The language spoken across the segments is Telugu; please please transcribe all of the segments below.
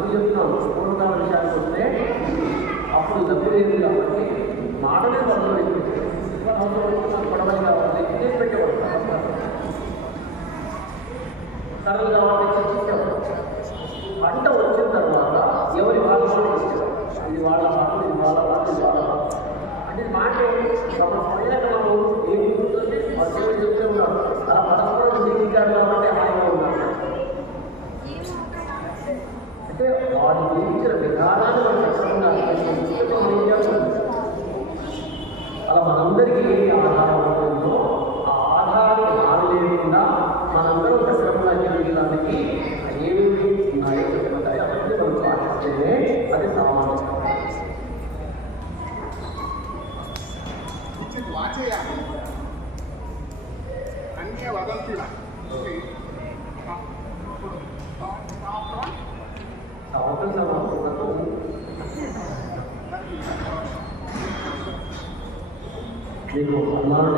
అది చెప్తున్నాను. పూర్వకాల విషయానికి వస్తే అప్పుడు డబ్బు లేదు కాబట్టి మాటలే పడవలు కావాలి ఇదే పెట్టేవాడు. కర్రలు కావాలి చర్చించేవాడు. పంట వచ్చిన తర్వాత ఎవరి వాళ్ళ ఇది వాళ్ళ వాళ్ళు ఇది వాళ్ళ వాళ్ళు ఇది వాళ్ళ అంటే మాట మనం ఏమి ఉంటుంది వాళ్ళు చెప్తే ఉన్నారు. అలా పరస్పరం జీవించారు కాబట్టి హాయిగా ఉన్నారు. అంటే వాడు జీవించిన విధానాన్ని మనం చెప్పకుండా అలా మనందరికీ ఏది ఆధారం ఉంటుందో ఆ ఆధారాన్ని హాని లేకుండా మనందరూ సక్రమంగా జీవించడానికి ఏమేమి ఉన్నాయో చెప్తాయి. అవన్నీ మనం పాటిస్తేనే అది సామాన్యం. అన్య వదంతుల మీకు అమ్మాడు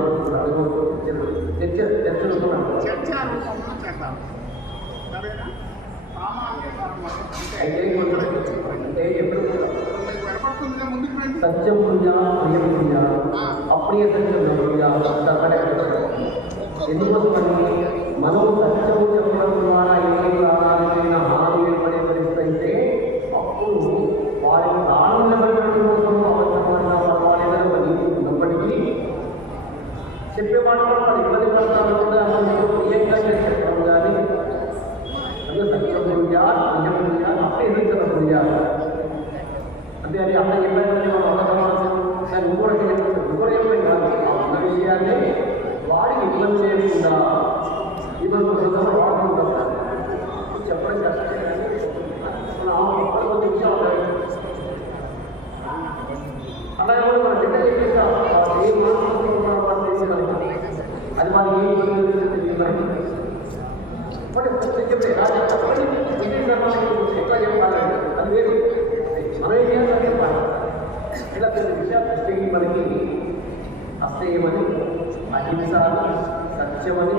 అంటే ఎప్పుడు సత్యం పుణ్య ప్రియం పుణ్య అప్రియ సత్యం పుణ్య అక్కడే ఎందుకోసమని మనం సత్యము చెప్పడం ద్వారా ఏ ప్రాణాలైనా హాని ఏర్పడే పరిస్థితి అయితే అప్పుడు వారి ప్రాణం నిలబెట్టడం కోసం అవసరమైన పర్వాలేదని నీకు ఉన్నప్పటికీ చెప్పేవాడు కూడా వాడు ఇబ్బంది పడతాను కూడా ప్రియంగా చెప్పడం కానీ అందులో సత్యం పుణ్య ప్రియం పుణ్య అప్రియ సత్యం పుణ్య అంటే అది అక్కడ ఏమైనా దాన్ని ఇంకోటి ఏమైనా ఉన్న విషయాన్ని వాడికి ఇబ్బంది చేయకుండా ఇబ్బంది వాడుకుంటాం చెప్పడం కష్టం. కొన్ని విషయాలు అలాగే మనం బిడ్డ చెప్పేస్తాం ఏ మాత్రం చేసేదానికి అది మనకి ఏం ఎట్లా చెప్పాలంటే అది వేరు మనం ఏం చేయాలని చెప్పాలి. ఇలా కొన్ని విషయాలు ప్రత్యేకి మనకి అస్తేయమని అహింస సత్యమని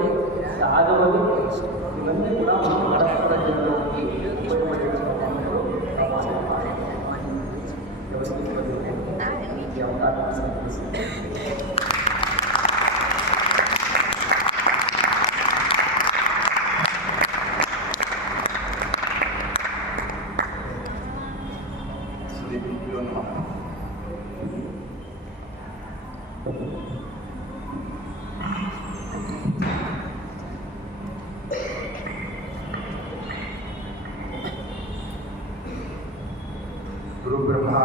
త్యాగమని ఇవన్నీ కూడా మనం పరస్పర జీవనానికి గురు బ్రహ్మ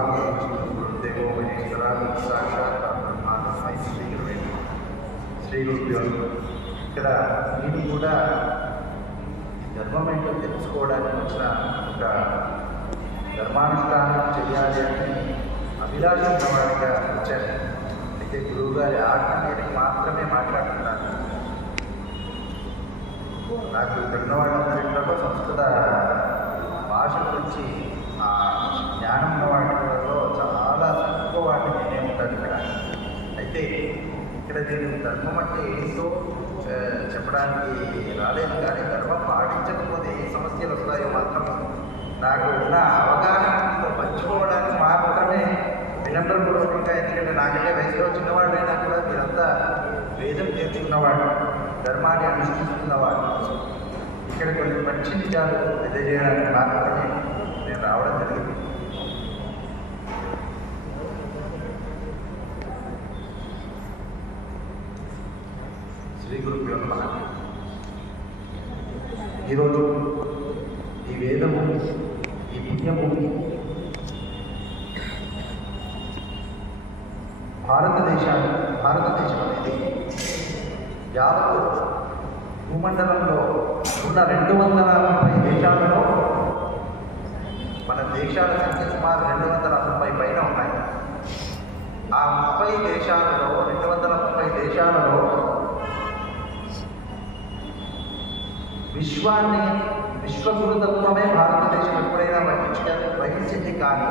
గురుదేవో మహేశ్వర సాక్షాత్ బ్రహ్మాత్మై శ్రీ గురుదేవ. ఇక్కడ నేను కూడా ధర్మం ఏంటో తెలుసుకోవడానికి వచ్చిన ఒక ధర్మానుష్ఠానం చేయాలి అని అభిలాష ఉన్నవాడిగా వచ్చాను. అయితే గురువు గారి ఆజ్ఞ నేను మాత్రమే మాట్లాడుతున్నాను. నాకు ఇక్కడ ఉన్న వాళ్ళందరిలో సంస్కృత భాష గురించి ఆ జ్ఞానం ఉన్న వాటిలో చాలా తక్కువ వాటిని నేనే ఉంటాను ఇక్కడ. అయితే ఇక్కడ నేను ధర్మం అంటే ఏంటో చెప్పడానికి రాలేదు, కానీ ధర్మం పాటించకపోతే ఏ సమస్యలు వస్తాయో మాత్రం నాకు ఉన్న అవగాహన పంచుకోవడానికి మాత్రమే వినమ్రపూర్వకంగా. ఎందుకంటే నాకంటే వయసులో చిన్నవాళ్ళైనా కూడా మీరంతా వేదం నేర్చుకున్నవాడు, ధర్మాన్ని అనుష్ఠిస్తున్నవాడు. ఇక్కడ కొన్ని మంచి నిజాలు తెలియజేయడానికి మాత్రమే నేను రావడం జరిగింది. శ్రీ గురుభ్యో నమః. ఈరోజు ఈ వేదము, ఈ పుణ్యము భారతదేశం అనేది యావత్ భూమండలంలో ఉన్న 230 దేశాలలో మన దేశాల సంఖ్య సుమారు 230 పైన ఉన్నాయి. ఆ 30 దేశాలలో 230 దేశాలలో విశ్వగురుతత్వమే భారతదేశం ఎప్పుడైనా వహించింది, కానీ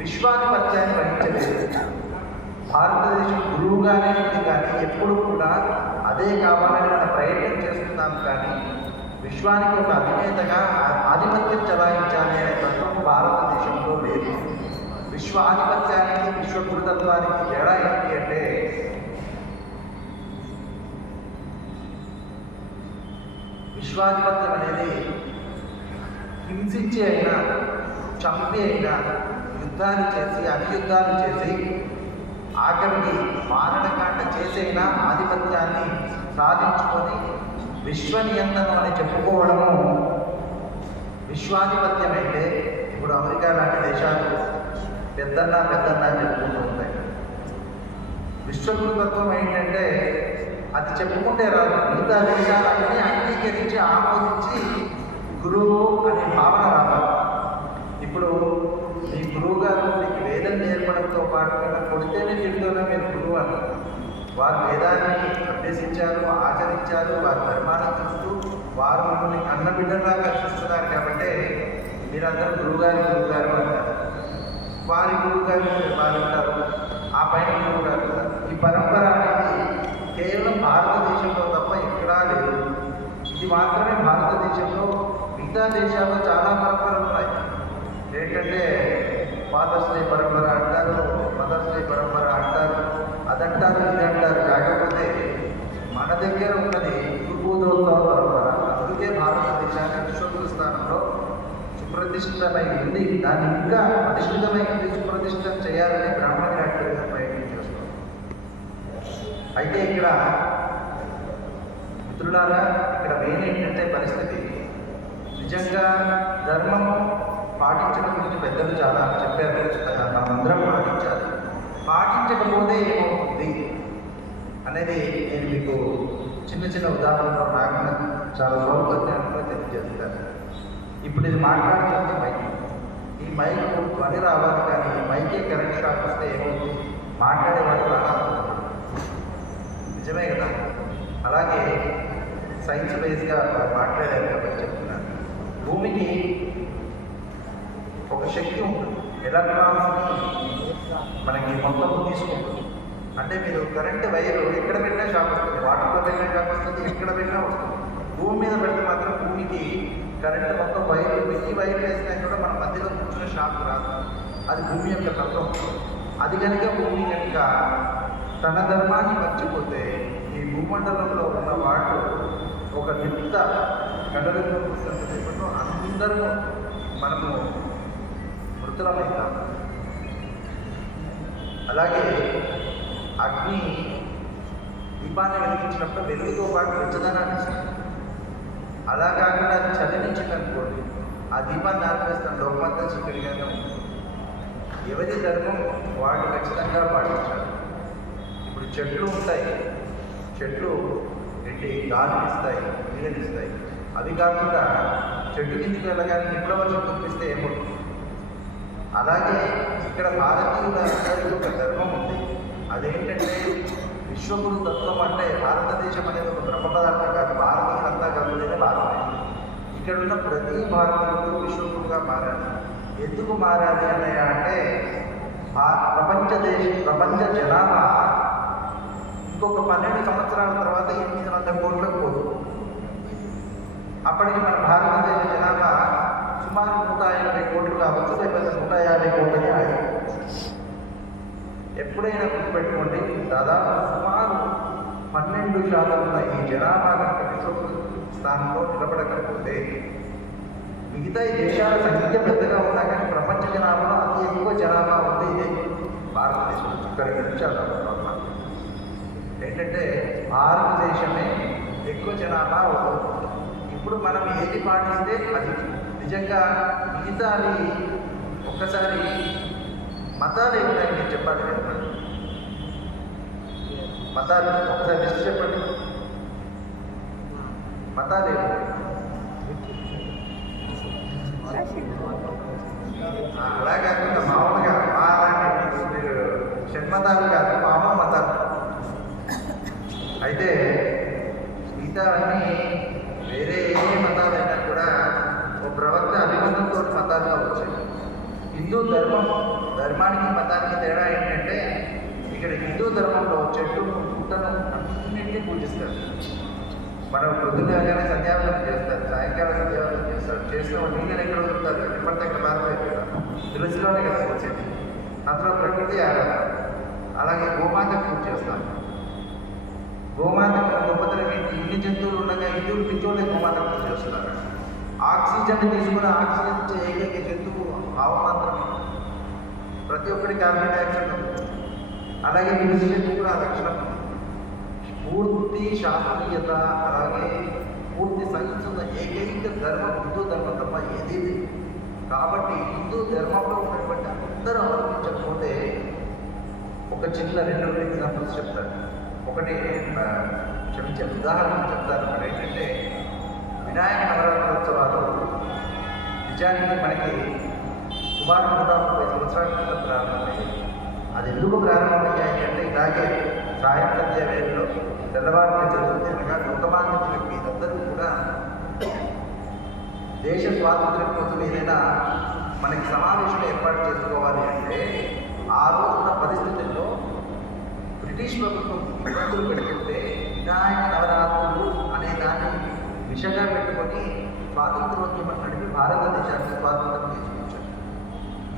విశ్వాధిపత్యాన్ని వహించలేదు. భారతదేశం గురువుగానే ఉంది, కానీ ఎప్పుడు కూడా అదే కావాలని మనం ప్రయత్నం చేస్తున్నాం. కానీ విశ్వానికి ఒక అధినేతగా ఆధిపత్యం చలాయించాలి అనే తత్వం విశ్వాధిపత్యానికి విశ్వగురుతత్వానికి తేడా ఏంటి అంటే విశ్వాధిపత్యం అనేది హింసించి అయినా చంపి అయినా యుద్ధాలు చేసి అనియుద్ధాలు చేసి ఆఖరికి మారణకాండ చేసైనా ఆధిపత్యాన్ని సాధించుకొని విశ్వ నియంత్రణ అని చెప్పుకోవడము విశ్వాధిపత్యం అయితే ఇప్పుడు అమెరికా లాంటి దేశాలు పెద్దన్నా అని చెప్పుకుంటూ ఉంటాయి. విశ్వగురుతత్వం ఏంటంటే అది చెప్పుకుంటే రాదు, మిగతా దేశాలన్నీ అంగీకరించి ఆమోదించి గురువు అనే భావన రావాలి. ఇప్పుడు మీ గురువు గారు మీకు వేదం నేర్పడంతో పాటు కొడితేనే తిడుతూనే మీరు గురువు అన్నారు. వారు వేదాన్ని అభ్యసించారు, ఆచరించారు, వారి ధర్మాన్ని చూస్తూ వారు మిమ్మల్ని కన్నబిడ్డలాగా చూస్తున్నారు కాబట్టి మీరందరూ గురువుగారు అంటారు. వారి గురువుగారు వారు ఉంటారు, ఆ పైన గురువుగారు ఉంటారు. ఈ పరంపర అనేది కేవలం భారతదేశంలో తప్ప ఎక్కడా లేదు. ఇది మాత్రమే భారతదేశంలో, మిగతా దేశాల్లో చాలా పరంపరలు ఉన్నాయి. ఏంటంటే ఫాదర్స్ డే పరంపర అంటారు, మదర్స్ డే పరంపర అంటారు, అదంటారు ఇదంటారు. కాకపోతే మన దగ్గర ఉన్నది గురుపూజోత్సవ పరంపర. అందుకే భారతదేశాన్ని విశ్వగురు స్థానంలో సుప్రతిష్ఠితమై ఉంది. దాన్ని ఇంకా అధిష్ఠితమైంది సుప్రతిష్ఠితం చేయాలని బ్రాహ్మణ యాక్టివిజం ప్రయత్నం చేస్తాం. అయితే ఇక్కడ మిత్రులారా, ఇక్కడ మెయిన్ ఏంటంటే పరిస్థితి నిజంగా ధర్మం పాటించడం గురించి పెద్దలు చాలా చెప్పారు. మనమందరం పాటించాలి. పాటించకపోతే ఏమవుతుంది అనేది నేను మీకు చిన్న ఉదాహరణలో నాకు చాలా సౌకర్యంగా తెలియజేస్తాను. ఇప్పుడు ఇది మాట్లాడుతుంది మైక్. ఈ మైక్ ధ్వని రావాలి, కానీ ఈ మైకే కరెంట్ షాక్ వస్తే ఏమవుతుంది? మాట్లాడేవాడు ప్రాణాలు. నిజమే కదా? అలాగే సైన్స్ బేస్గా మాట్లాడారు కాబట్టి చెప్తున్నాను. భూమికి ఒక శక్తి ఉంటుంది, ఎలక్ట్రాన్స్ని మనకి మొత్తం తీసుకుంటుంది. అంటే మీరు కరెంట్ వైరు ఎక్కడ పెట్టినా షాక్ వస్తుంది, వాటర్లో పెట్టినా షాక్ వస్తుంది, ఎక్కడ పెట్టినా వస్తుంది. భూమి మీద పెడితే మాత్రం భూమికి కరెంట్ మొత్తం వైర్లు, ఈ వైర్లు వేసినా కూడా మన మధ్యలో కూర్చున్న షాక్ రాదు. అది భూమి యొక్క తత్వం. అది కనుక భూమి కనుక తన ధర్మాన్ని మర్చిపోతే ఈ భూమండలంలో ఉన్న వాటి ఒక నిమిత్త గడలకు పుస్తకంలో అందరూ మనము మృతులమవుతాం. అలాగే అగ్ని దీపాన్ని వెలిగించినప్పుడు వెలుగుతో పాటు వెచ్చదనాన్ని ఇస్తుంది. అలా కాకుండా అది చదివించిందనుకోండి, ఆ దీపాన్ని ఆర్పేస్తాం, లోకమంతా చీకటిగానే ఉంటుంది. ఎవరి ధర్మం వాడు ఖచ్చితంగా పాటించాలి. ఇప్పుడు చెట్లు ఉంటాయి, చెట్లు ఏంటి గాలిని ఇస్తాయి, నీళ్ళనిస్తాయి. అవి కాకుండా చెట్టు కిందికి వెళ్ళగానే నిప్పులవర్షం కురిపిస్తే ఏమవుతుంది? అలాగే ఇక్కడ భారతీయులందరికీ ఒక ధర్మం ఉంది. అదేంటంటే విశ్వగురు తత్వం. అంటే భారతదేశం అనేది ఒక బ్రహ్మ పదార్థం కాదు, భారతీయులంతా కలిపేదే భారతదేశం. ఇక్కడ ఉన్న ప్రతి భారతీయుడు విశ్వగురుగా మారాలి. ఎందుకు మారాలి అన్నయ్య అంటే ప్రపంచ జనాభా ఇంకొక 12 సంవత్సరాల తర్వాత 800 కోట్లకు పోతుంది. అప్పటికి మన భారతదేశ జనాభా సుమారు 180 కోట్లు కావచ్చు, లేకపోతే 150 కోట్లకి ఆగి. ఎప్పుడైనా గుర్తుపెట్టుకోండి, దాదాపు సుమారు 12% ఉన్న ఈ జనాభా కనుక విశ్వగురు స్థానంలో నిలబడకపోతే మిగతా ఈ దేశాల సంఖ్య పెద్దగా ఉన్నా కానీ ప్రపంచ జనాభాలో అతి ఎక్కువ జనాభా ఉంది ఇదే భారతదేశం. ఇక్కడికి నుంచి ఏంటంటే భారతదేశమే ఎక్కువ జనాభా అవుతుంది. ఇప్పుడు మనం ఏది పాటిస్తే అది నిజంగా మిగతాది. ఒక్కసారి మతాలు ఏమున్నాయి నేను చెప్పాలి కదా, మతాలు ఒకసారి లిస్ట్ చెప్పండి. మతాలు ఏమున్నాయి? అలా కాకుండా మామూలుగా అలాంటి మీరు షణ్మతాలు కాదు, మామూలు మతాలు. అయితే మిగతావన్నీ వేరే ఏ మతాలైనా కూడా ఓ ప్రవక్త అభిమతంతో మతాలుగా వచ్చాయి. హిందూ ధర్మానికి మతానికి తేడా ఏంటంటే ఇక్కడ హిందూ ధర్మంలో చెట్టు పుట్టను అన్నింటినీ పూజిస్తారు. మనం పొద్దునగానే సంధ్యావందనం చేస్తారు, సాయంకాలం సంధ్యావందనం చేస్తారు. చేసిన నీళ్ళని ఎక్కడ వదులుతారు? ఎక్కడ పడితే అక్కడ మారిపోయి కదా, తులసిలోనే కదా వచ్చేది. అందులో ప్రకృతి ఆరాధన. అలాగే గోమాతకు పూజ చేస్తాం. గోమాతకు గొప్పతనం ఏంటి? ఇన్ని జంతువులు ఉండగా హిందువులు పిచ్చోళ్ళే గోమాతకు పూజ చేస్తున్నారు. ఆక్సిజన్ తీసుకుని ఆక్సిజన్ ఇచ్చే ఏకైక జంతువు ఆవు మాత్రమే. ప్రతి ఒక్కటి కార్బన్ డైఆక్సైడ్ ఉంది. అలాగే మనిషి జంతువు కూడా ఆ లక్షణం ఉంది. పూర్తి శాస్త్రీయత అలాగే పూర్తి సైన్స్ ఉన్న ఏకైక ధర్మం హిందూ ధర్మం తప్ప ఏది లేదు. కాబట్టి హిందూ ధర్మంలో ఉన్నటువంటి అందరూ అవలంబించకపోతే ఒక చిన్న 2 ఎగ్జాంపుల్స్ చెప్తాను. ఒకటి క్షమించే ఉదాహరణ చెప్తాను. మరి ఏంటంటే వినాయక నవరాత్రోత్సవాలు నిజానికి మనకి సుమారు 130 సంవత్సరాల క్రితం ప్రారంభమయ్యాయి. అది ఎందుకు ప్రారంభమయ్యాయి అంటే ఇలాగే సాయం సంధ్య వేళలో తెల్లవారిని చదువుతుంది అనగా లోకమాన్యులకు మీరందరూ కూడా దేశ స్వాతంత్ర్యం కోసం ఏదైనా మనకి సమావేశం ఏర్పాటు చేసుకోవాలి అంటే ఆ రోజున్న పరిస్థితుల్లో బ్రిటిష్ ప్రభుత్వం ఇబ్బందులు పెట్టుకుంటే వినాయక నవరాత్రులు అనే దాన్ని విషయంగా పెట్టుకొని స్వాతంత్రోద్యమం నడిపి భారతదేశానికి స్వాతంత్రం తీసుకొచ్చారు.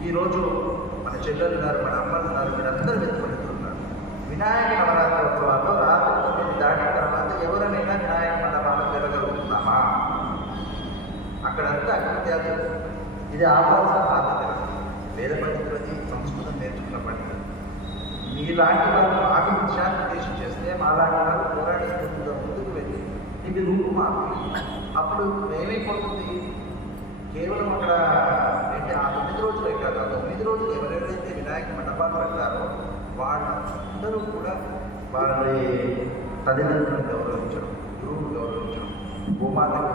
ఈరోజు మన చెల్లెలు గారు, మన అమ్మలు గారు, మీరందరూ వెతుకుంటున్నారు. వినాయక నవరాత్రోత్సవాల్లో రాత్రి 9 దాటిన తర్వాత ఎవరైనా వినాయక మండపాలకు వెళ్ళగలుగుతున్నామా? అక్కడంతా అకృత్యాలు. ఇది ఆభాస బాధ్యత. వేద పండితులది సంస్కృతం నేర్చుకున్న పండితులు. మీలాంటి వారు ఆగి దిశానిర్దేశం చేస్తే మాలాంటి వారు పోరాట స్ఫూర్తితో ముందుకు వెళ్ళి ఇది రూపుమాపి అప్పుడు ఏమైపోతుంది? కేవలం అక్కడ ఏంటి ఆ 9 రోజులే కాదు, ఆ 9 రోజులు ఎవరెవరైతే వినాయక మండపాలు పెడతారో వాళ్ళందరూ కూడా వాళ్ళ తల్లిదండ్రులను గౌరవించడం, గురువును గౌరవించడం, భూమాతకు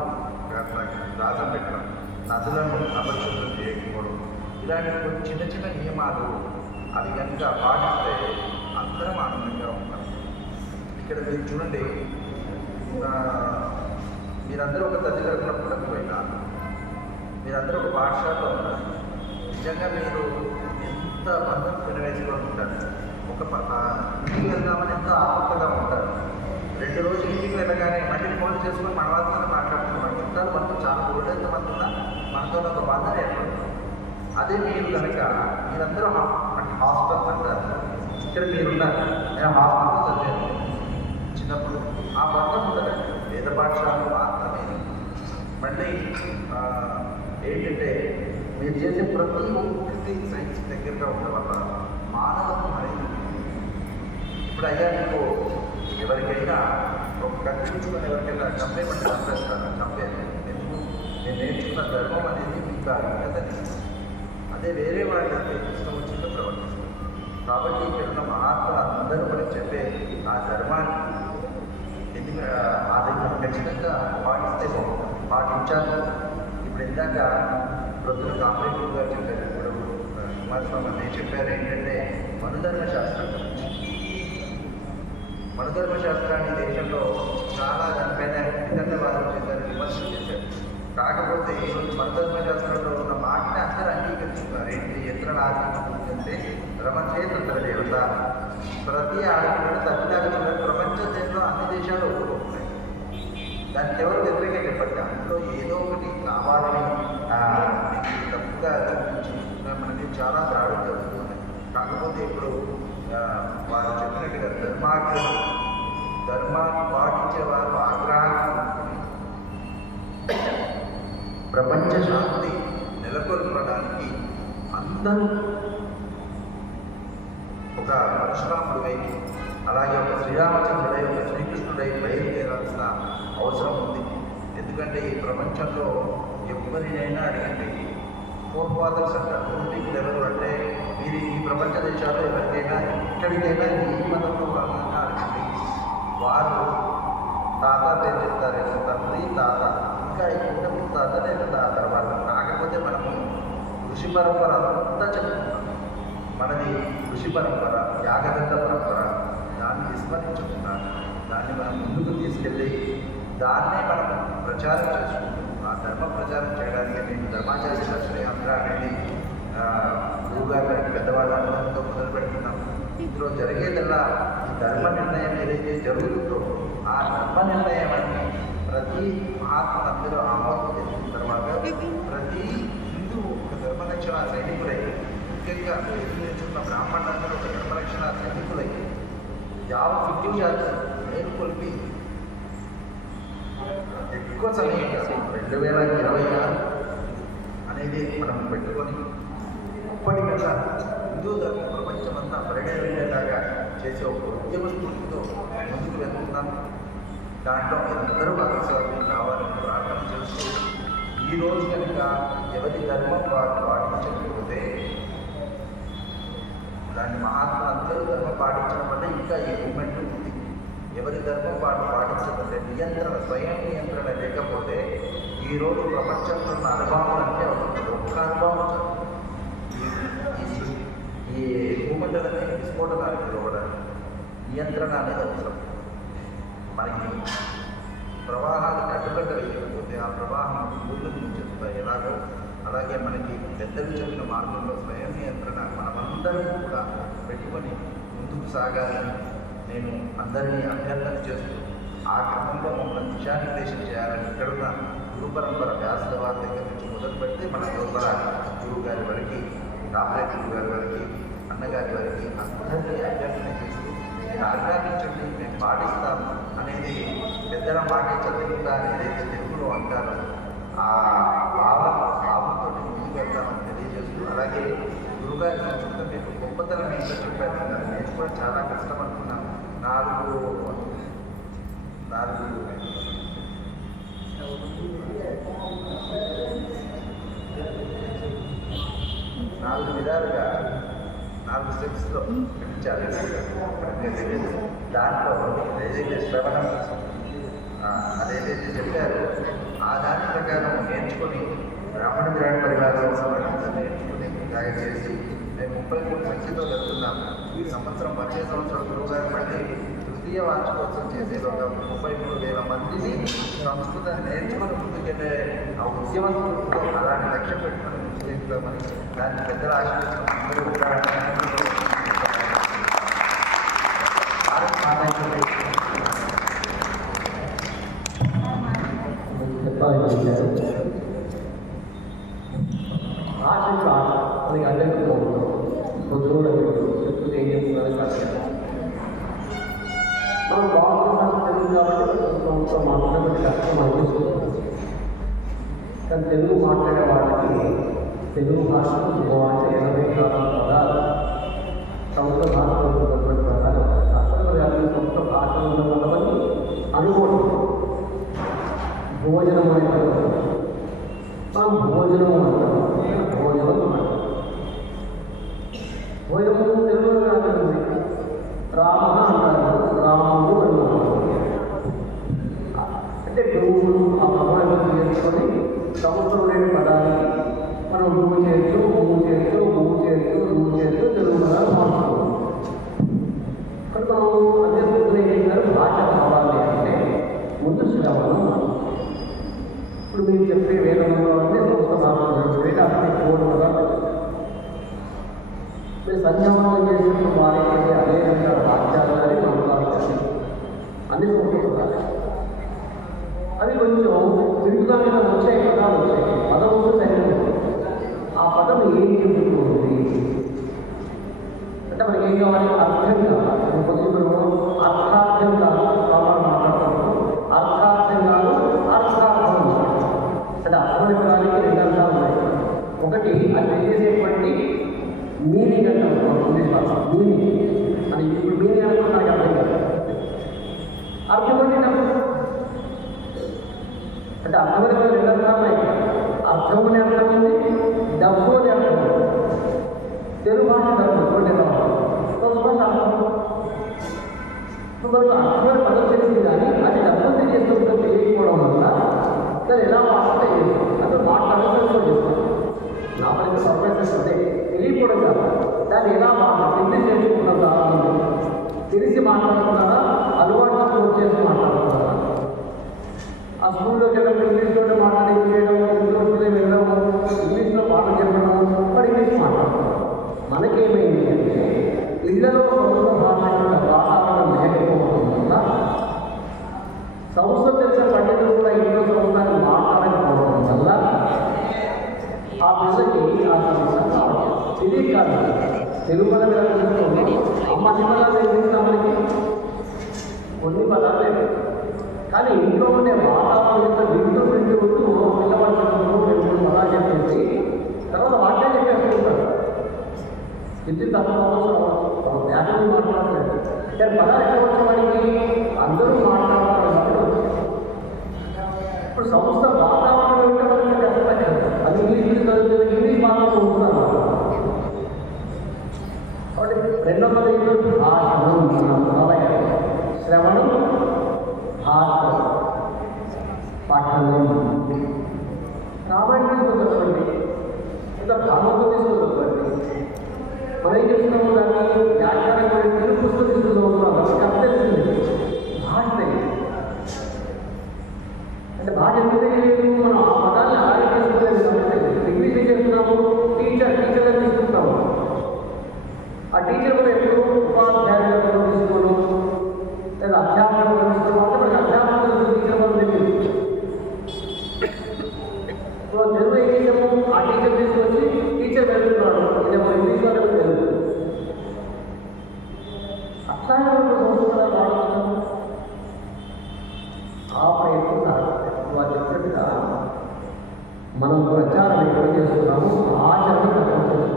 రాజం పెట్టడం, నదులను అపరిశుభ్రం చేయకపోవడం, ఇలాంటి కొన్ని చిన్న చిన్న నియమాలు అవి కనుక పాటిస్తే అందరం ఆనందంగా ఉంటాం. ఇక్కడ మీరు చూడండి, మీరందరూ ఒక తల్లిదండ్రుల పుట్టకపోయినా మీరందరూ ఒక పాఠశాలలో ఉన్నారు. నిజంగా మీరు ఎంత బంధం పెనవేసుకొని ఉంటారు. ఇంటికి వెళ్దామని ఎంతో ఆసక్తిగా ఉంటారు. 2 రోజులు ఇంటికి వెళ్ళగానే మళ్ళీ ఫోన్ చేసుకొని మన వాళ్ళతో మాట్లాడుతున్నాం. ఉంటారు మనతో చాలా ఓల్డెంత మంది ఉన్నా మనతో ఒక బంధం ఏర్పడుతుంది. అదే మీరు కనుక మీరందరూ హాస్టల్ అంటారు. ఇక్కడ మీరున్నారు. నేను హాస్టల్లో చదివాను చిన్నప్పుడు. ఆ బంధం ఉంటుందండి. వేద పాఠశాలలో మాత్రమే. మళ్ళీ ఏంటంటే మీరు చేసే ప్రతి ఒక్కటి సైన్స్ దగ్గరగా ఉండడం వల్ల మానవత్వం అనేది ఇప్పుడు అయ్యా మీకు ఎవరికైనా ఒక కనిపించుకొని ఎవరికైనా చంపేమంటే చంపేస్తాను. చంపేది ఎందుకు? నేను నేర్చుకున్న ధర్మం అనేది మీకు అర్హతనిస్తుంది. అదే వేరే వాళ్ళకి ఇష్టం వచ్చినట్టు ప్రవర్తిస్తుంది. కాబట్టి ఇక్కడ ఉన్న మహాత్ములు అందరూ మనకు చెప్పే ఆ ధర్మాన్ని ఎందుకు అది మనం ఖచ్చితంగా పాటిస్తే బాగుంటుంది. పాటించాలి. ఇప్పుడు ఇందాక ప్రొద్దున కాంపిటేటివ్ గారు చెప్పారు, ఇప్పుడు కుమారస్వామి అన్నయ్య చెప్పారు ఏంటంటే మనుధర్మ శాస్త్రం గురించి. మనుధర్మ శాస్త్రాన్ని దేశంలో చాలా దానిపైన విధంగా చేశారు, విమర్శలు చేశారు. కాకపోతే ఈరోజు మనుధర్మ శాస్త్రంలో ఉన్న మాటని అందరూ అంగీకరిస్తున్నారు. ఏంటి? ఎత్ర నాగంటే రమచేతంత్ర దేవత. ప్రతి ఆడపిల్లలు తల్లిదండ్రులు ప్రపంచంలో అన్ని దేశాలు ఒప్పుకుంటున్నాయి. దానికి ఎవరు వ్యతిరేకంగా చెప్పండి. అందులో ఏదో ఒకటి కావాలని తప్పుగా చూపించి మనకి చాలా దాడులు జరుగుతున్నాయి. కాకపోతే ఇప్పుడు వారు చెప్పినట్టుగా ధర్మాన్ని పాటించేవారు ఆగ్రహాన్ని ప్రపంచ శాంతి నెలకొల్పడానికి అందరూ ఒక పరశురాముడై, అలాగే ఒక శ్రీరామచంద్రుడై, ఒక శ్రీకృష్ణుడై బయలుదేరాల్సిన అవసరం ఉంది. ఎందుకంటే ఈ ప్రపంచంలో ఎవరినైనా అడిగండి, ఫోర్ఫాదర్స్ అంటారు. పూర్వీకులు ఎవరు అంటే మీరు ఈ ప్రపంచ దేశాల్లో ఎవరికైనా ఎక్కడికైనా ఈ మతంలో భాగంగా అడగండి, వారు తాత పేరు చెప్తారేమో, తండ్రి తాత, ఇంకా ఎక్కువ ముత్తాత లేదా తాత వాళ్ళు. కాకపోతే మనము ఋషి పరంపర అంతా చెప్తున్నాం. మనది ఋషి పరంపర, యాగదండ పరంపర. దాన్ని విస్మరించుకున్నాను. దాన్ని మనం ముందుకు తీసుకెళ్ళి దాన్నే మనం ప్రచారం చేసుకుంటాం. ఆ ధర్మ ప్రచారం చేయడానికి మేము ధర్మాచార్య శాస్త్రి ఆంధ్ర అనేది గురువుగారు పెద్దవాళ్ళందరితో మొదలు పెడుతున్నాం. ఇందులో జరిగేదల్లా ఈ ధర్మ నిర్ణయం ఏదైతే జరుగుతుందో ఆ ధర్మ నిర్ణయం అని ప్రతి మహాత్ములందరూ ఆమోదం చేసిన తర్వాత ప్రతి హిందూ ఒక ధర్మరక్షణ సైనికుడై ముఖ్యంగా తెలుగు నేర్చుకున్న బ్రాహ్మణులందరూ ఒక ధర్మరక్షణ సైనికులై 50% మేలుకొల్పి ఎక్కువ సమయం 2026 అనేది మనం పెట్టుకొని ఇప్పటికల్లా హిందూ ధర్మం ప్రపంచమంతా పరిణమించేలాగా చేసే ఒక ఉద్యమ స్ఫూర్తితో ముందుకు వెళ్తున్నాం. దాంట్లో అందరూ భాగస్వామ్యం కావాలని ప్రార్థన చేస్తూ ఈరోజు కనుక ఎవరి ధర్మం వారు పాటించకపోతే దాన్ని మహాత్ములందరూ ధర్మం పాటించడం వల్ల ఇంకా ఈ మూమెంట్ ఉంది. ఎవరి ధర్మం వారు పాటించకపోతే స్వయం నియంత్రణ లేకపోతే ఈరోజు ప్రపంచంలో ఉన్న అనుభవం అంటే ఒక్క అనుభవం ఈ భూమండలని విస్ఫోటనానికి ఇవ్వడానికి నియంత్రణ అనేది అవసరం. మనకి ప్రవాహాలు కట్టుకట్ట వేయకపోతే ఆ ప్రవాహం ఊళ్ళ నుంచి చెప్తాయి ఎలాగో అలాగే మనకి పెద్దలు చెప్పిన మార్గంలో స్వయం నియంత్రణ మనమందరం కూడా పెట్టుకొని ముందుకు సాగాలని నేను అందరినీ అభ్యర్థన చేస్తూ ఆ క్రమంలో మమ్మల్ని దిశానిర్దేశం చేయాలని ఇక్కడున్న గురు పరంపర వ్యాసుల వారి దగ్గర నుంచి మొదలు పెడితే మన లోపల గురువు గారి వరకు రామరాజు గురువు గారి వరకు అన్నగారి వరకు అందరినీ అభ్యర్థన చేస్తూ మీరు ఆజ్ఞాపించండి మేము పాటిస్తాం అనేది పెద్దల మాటే చదువుకుంటా ఏదైతే తెలుగులో అంటారో ఆ భావంతో ముందుకు వెళ్తామని తెలియజేస్తూ అలాగే గురుగారి సంస్కృతం మీకు గొప్పతనం ఏంటో చెప్పారు. నేను కూడా చాలా కష్టపడుతున్నాను. నాలుగు విధాలుగా 4 స్టెప్స్లో పెంచాలి. దాంట్లో ఏదైతే శ్రవణం అదేదైతే చెప్పారో ఆ దాని ప్రకారం నేర్చుకొని బ్రాహ్మణ ద్రావిడ పరివారం నేర్చుకుని దయచేసి మేము 33 సంఖ్యతో వెళ్తున్నాము. ఈ సంవత్సరం వచ్చే సంవత్సరం గురువుగారు మళ్ళీ తృతీయ వార్షికోత్సవం చేసేలోగా 33,000 మందిని సంస్కృతాన్ని నేర్చుకొని ముందుకెళ్ళే ఆ ఉద్యమం అలాంటి లక్ష్యం పెట్టుకొని ముందుకెళ్తామని దాన్ని పెద్దల ఆశీర్వచనం అందరూ ఆశంగా అది అందరికీ పొద్దున చెప్తూ ఏం చేస్తున్నారు మనం బాగుంటున్నాం తెలుగు కాబట్టి మాట్లాడడం కష్టం అనిపిస్తుంది. కానీ తెలుగు మాట్లాడే వాళ్ళకి తెలుగు భాషకు అంటే 80 పదాలు సంస్థ భాషలో ఉన్నటువంటి ప్రకారం అసలు సంస్థ భాషలో ఉన్నటువంటి అనుకోండి భోజనం అనేది మనం భోజనం అంటాం. భోజనం తెలుగులో కాదండి. రామ అంటారు, రాముడు అన్నారు. అంటే దేవుడు ఆ భగవాన్ని చేసుకొని సంవత్సరం లేని పదాన్ని మనం నువ్వు చేస్తూ తెలుగు పదాలు మాట్లాడుతున్నాం. కానీ మనం అదే పొద్దున ఏం చేశారు, భాష కావాలి అంటే ముందు శ్రవణం. ఇప్పుడు మీరు చెప్పే వేదంలో అంటే సంవత్సరం మాట్లాడుతున్నారు వేదాన్ని కోడి పదాలు మీరు సంధ్యావనం చేసిన వారికి అదే విధంగా రాజ్యాలని మంత్రాలు అన్ని సంస్కృతాలు అవి కొంచెం తిరుగుగా మీద వచ్చే పదాలు వచ్చాయి. పదం సైన్యం ఆ పదం ఏం చెబుతుంది అంటే మనకి ఏం కావాలి, అర్థం కావాలి. పొద్దున్న అర్థార్థం కాదు మాట్లాడుతున్నాం, అర్థార్థం కాదు అర్థార్థం అంటే అర్థమైన పదానికి 2 అర్థాలు ఉన్నాయి. ఒకటి అది చేసేటువంటి మీనింగ్ అంటారు ఇంగ్లీష్ భాష, మీనింగ్ అని. ఇప్పుడు మీనింగ్ అంటే నాకు అర్థం కాదు. అర్థం అంటే అర్థమైన 2 అర్థాలు ఉన్నాయి. అర్థం అనే అర్థం ఉంది, డబ్బు అనే అర్థం ఉంది. తెలుగు భాష డబ్బు భాష అర్థం మనకు అర్థమైన పదం తెలిసింది కానీ అది డబ్బు తెలియకుండా తెలియకపోవడం వల్ల దాన్ని ఎలా మాట్లాడే అసలు మాట్లాడాల్సి చేస్తాం. నా పని సర్ప్రైజ్ అదే తెలియకూడదు కాదు, దాన్ని ఎలా ఎందుకు చేసుకుంటాం చాలా తెలిసి మాట్లాడుతున్నారా, అలవాటు వచ్చేసి మాట్లాడుతున్నారా. ఆ స్కూల్లోకి వెళ్ళడం ఇంగ్లీష్లోనే మాట్లాడి వెళ్ళడం, ఇంగ్లీష్లో పాటలు చెప్పడం, మరి ఇంగ్లీష్ మాట్లాడుతున్నాం. మనకేమైంది అంటే ఇళ్లలో సంస్కృత భాష యొక్క వాతావరణం లేకపోవడం వల్ల సంస్కృత తెలిసిన పండితులు కూడా ఇంట్లో సంస్కృతాన్ని మాట్లాడకపోవడం వల్ల ఆ పిల్లకి ఆ సమస్య కావచ్చు. ఇది కాదు తెలుగు పదం ఎలా తెలుసుకోండి. అమ్మ అన్ని పదాలు తెలిసిన మనకి కొన్ని పదాలు లేదు. కానీ ఇంట్లో ఉండే వాతావరణం యొక్క వింటూ పిల్లవాడు రెండు పదాలు చెప్పేసి తర్వాత వాటే చెప్పేస్తుంటారు. ఇది తప్ప అవసరం వ్యాధులు మాట్లాడలేదు. కానీ పదాలు ఎక్కడ వచ్చిన వాడికి అందరూ మాట్లాడతారు. ఇప్పుడు సంస్థ వాతావరణం ఉంటే మనకి కష్టపడ్డారు. అది ఇంగ్లీష్ చదువుతుంది, ఇంగ్లీష్ బాగా ఉంటున్నారు. కాబట్టి రెండవ భాషణం శ్రవణం, భాష, పఠనం. రామాయణం తీసుకోగలవండి, ఇంత భాగవతం తీసుకోగలవండి. మనం ఏం చేస్తున్నాము, దాన్ని వ్యాఖ్యానం తెలుగు పుస్తకం తీసుకుంటున్నాం. అర్థం తెలిసింది భాష అంటే భాష ఎందుకు తెలియదు. మనం ఆ పదాన్ని అలాగే తీసుకునేది. ఇంగ్లీష్ ఏం చేస్తున్నాము, టీచర్గా తీసుకుంటాము. ఆ టీచర్ కూడా ఎప్పుడు ఉపాధ్యాయులు తీసుకోవడం లేదా అధ్యాపకులు తీసుకోవడం అంటే మనకి అధ్యాపకులు టీచర్ కూడా తెలియదు. తెలుగు ఏం చేసాము, ఆ టీచర్ తీసుకొచ్చి టీచర్ వెళ్తున్నాడు, ఇదేమో ఇంగ్లీష్ వాళ్ళకి తెలియదు. అట్లాగే సంస్కృతాలు వాడుతున్నాము. ఆ ప్రయత్నం వాళ్ళు చెప్పినట్టుగా మనం ప్రచారం ఎక్కడ చేస్తున్నాము, ఆచరణ తక్కువ చేస్తున్నాం.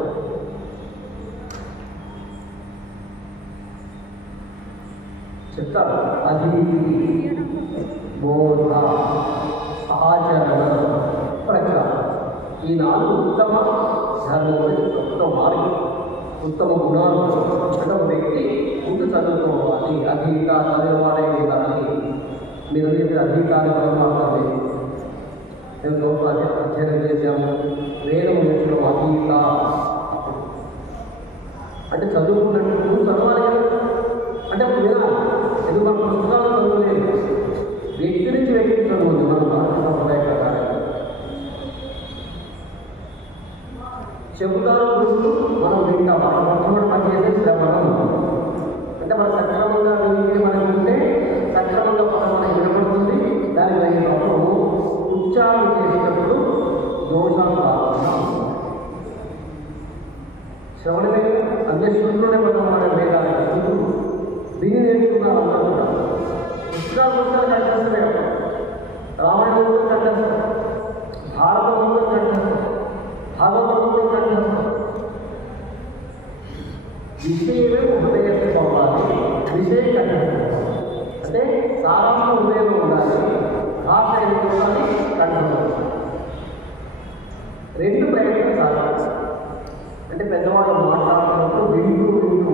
చెప్తారు అది బోధ, ఆచరణ, ప్రచారం. ఈ నాలుగు ఉత్తమ ధర్మం, ఉత్తమ మార్గం, ఉత్తమ గుణాలు. అంటే వ్యక్తి ముందు చదువుకోవాలి, అధీత చదివేవాడే ఉండాలి. మీరు చెప్పిన అధీతాన్ని మాట్లాడాలి. మేము అధ్యయనం చేసాము, వేదం నేర్చుకోవడం అధీత అంటే చదువుకున్నట్టు నువ్వు చదవాలి కదా. అంటే వినాలి. ఎందుకు మన పుస్తకాలు చదవలేదు, వ్యక్తి నుంచి వ్యక్తికి చదవద్దు. మన భారత సంప్రదాయ ప్రకారం చెబుతారు గురువులు, మనం వింటాం. మనం మొట్టమొదటి పనిచేసే శ్రవణం. అంటే మన సక్రమంగా విని మనం వింటే సక్రమంగా మనకి వినపడుతుంది. దాని తగినప్పుడు ఉచ్చారణ చేసేటప్పుడు దోషాలు రాకుండా శ్రవణమే అన్వేషణలోనే మనం వేదాలు విని నేర్చుకున్నారు. అందరూ కూడా పుస్తకాలు కంటేస్తారు, రామాయణం కూడా కంటేస్తారు, భారతం కూడా కంటేస్తారు, భాగవతం కూడా కంటేస్తారు. విషయమే హృదయపోవాలి, విషయం కంటేస్తారు. అంటే సారాంశం హృదయంలో ఉండాలి, భాష ఎదుర్కోవాలి, కంటేస్తారు. రెండు ప్రయత్నం సాగాలి. అంటే పెద్దవాళ్ళు మాట్లాడుతున్నప్పుడు వింటూ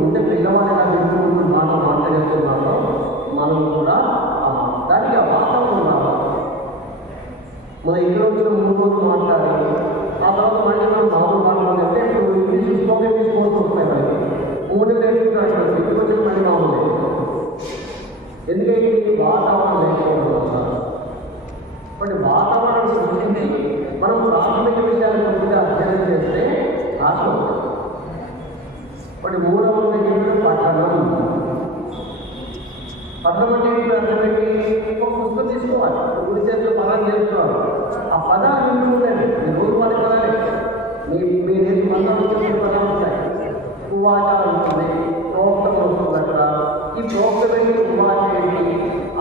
ఉంటే పిల్లవాళ్ళగా వింటూ మాట్లాడేస్తున్నాము. మనం కూడా దానికి ఆ వాతావరణం రావాలి. మన ఇంట్లో వచ్చిన 3 రోజులు మాట్లాడి ఆ తర్వాత మళ్ళీ మనం మామూలు మాట్లాడాలంటే ఇప్పుడు ఇంగ్లీష్ స్పోకెన్ ఇంగ్లీష్ కోర్సు వస్తాయి. మనకి 3 నెలలు నేర్చుకుంటారు, ఇంటికి వచ్చి మళ్ళీ మామూలు. ఎందుకంటే వాతావరణం లేకపోవడం వల్ల. బట్ వాతావరణం సృష్టించి మనం ప్రాథమిక విషయాలు కొద్దిగా అధ్యయనం చేస్తే ఆశ. బట్ మూడవది పఠనం. పఠనం అంటే అర్థమైంది, ఒక పుస్తకం తీసుకోవాలి, గుడి చేతిలో పదాలు చేస్తున్నారు. ఆ పదాలు వింటుండండి. మీ రోజు పది పదాలే, మీ నేటి మందలు పదాలు ఉంటాయి. ఉవాచ ఉంటుంది, ప్రోక్తం వస్తుంది. అక్కడ ఈ ప్రోక్తమైన ఉవాచ ఏంటి,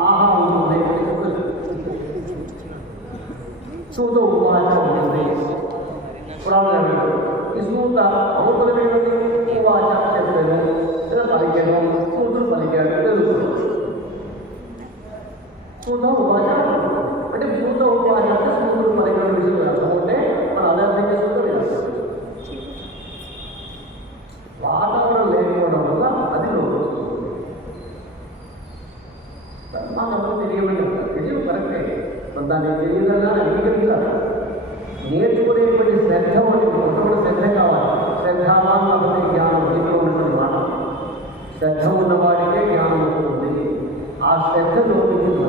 ఆహా ఉంటుంది, సూత ఉవాచ ఉంటుంది. పురాణాలు ఈ సూత అవతలమైనది ఉవాచ చెప్పాను లేదా పలికాను, సూతులు పలికాడు తెలుసు. సూత ఉవాచ అంటే సూత ఉవాచ అంటే సూతులు పలికాడు విషయం అర్థం ఉంటే మనం అదే అర్థం చేసుకుంటే వాతావరణం లేకపోవడం వల్ల అది మాకు అందరూ తెలియదు కరెక్టే. దాన్ని తెలియదన్నా అంగీకరించాలి. నేర్చుకునేటువంటి శ్రద్ధ ఉన్నటువంటి శ్రద్ధ కావాలి. శ్రద్ధావాన్ అన్నది జ్ఞానం దీంట్లో ఉన్నటువంటి మాట. శ్రద్ధ ఉన్నవాడికే జ్ఞానం ఉంటుంది. ఆ శ్రద్ధ లోపించింది.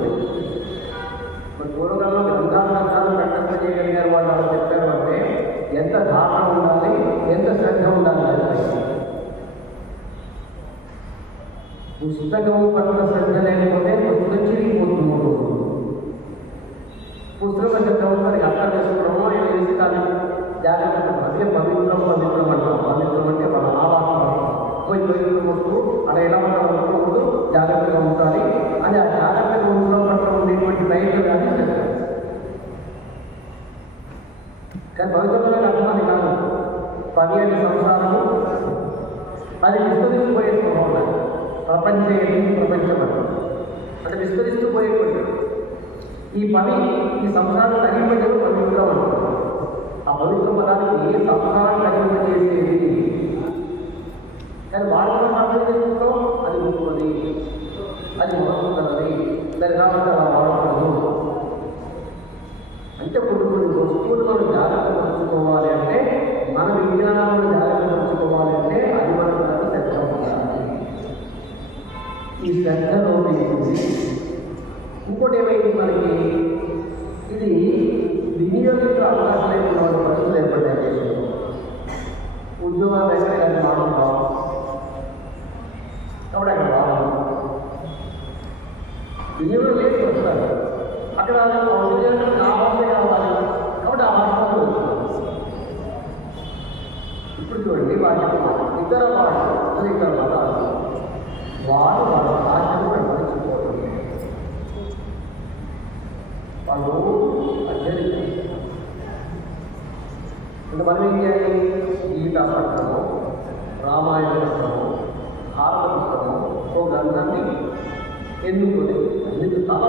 మన పూర్వకాలంలో గ్రంథాలు కంఠస్థ చేయగలిగారు వాళ్ళు. వాళ్ళు చెప్పారు అంటే ఎంత ధారణ ఉండాలి, ఎంత శ్రద్ధ ఉండాలి. పుస్తకము పట్ల శ్రద్ధ లేకపోతే పుస్తకం చిరిగిపోతుంది. పుస్తకం చదవడానికి అర్థం చేసుకోవడము ఆయన వేసి దాన్ని జాగ్రత్త అదే పవిత్రం అంటాం. పవిత్ర ఇబ్బందులు వస్తూ అలా ఎలా ఉండకూడదు, జాగ్రత్తగా ఉండాలి అని ఆ జాగ్రత్తగా ఉండడం పట్ల ఉండేటువంటి ప్రయత్నాన్ని చేస్తారు. కానీ భవిష్యత్తులో అర్థమని కాదు, 15 సంవత్సరాలు అది విస్తరించిపోయే స్వభావం. ప్రపంచం అంటే విస్తరిస్తూ పోయేటువంటి ఈ పని ఈ సంసారం తగ్గింపజేయడం పవిత్రం అంటారు. ఆ పవిత్ర పదానికి సంసారం తగ్గింపజేసేది. కానీ వాళ్ళని అర్థం చేసుకుంటాం, అది ఉంటుంది, అది మోసుకుంటున్నది, దాని కాబట్టి అలా వాడకూడదు. అంటే కొన్ని వస్తువులు మనం జాగ్రత్త పరుచుకోవాలి అంటే, మన విజ్ఞానాలను జాగ్రత్త పరుచుకోవాలి అంటే అది మనకు శ్రద్ధ ఉండాలి. ఈ శ్రద్ధలో ఇంకోటి ఏమైంది మనకి, ఇది వినియోగించే అవకాశం లేకుండా పరిస్థితులు ఏర్పడ్డాయి. ఉద్యోగాలు అయితే అది మాట్లాడతాం కాబట్టి అక్కడ వాడడం వినియోగం లేదు వస్తారు. అక్కడ నా భాష కావాలి కాబట్టి ఆ భాషలో వస్తున్నారు. ఇప్పుడు చూడండి, వాటి ఇతర భాషలు ఇతర మతాలు వారు వాళ్ళ భాషను ప్రకటించుకోవడం, వాళ్ళు అధ్యయనం. అంటే మనం ఏం చేయాలి, గీతా పట్టణము, రామాయణ పట్టణము, భారత పుస్తకము, ఓ గ్రంథాన్ని ఎన్నుకొని అన్ని చాలా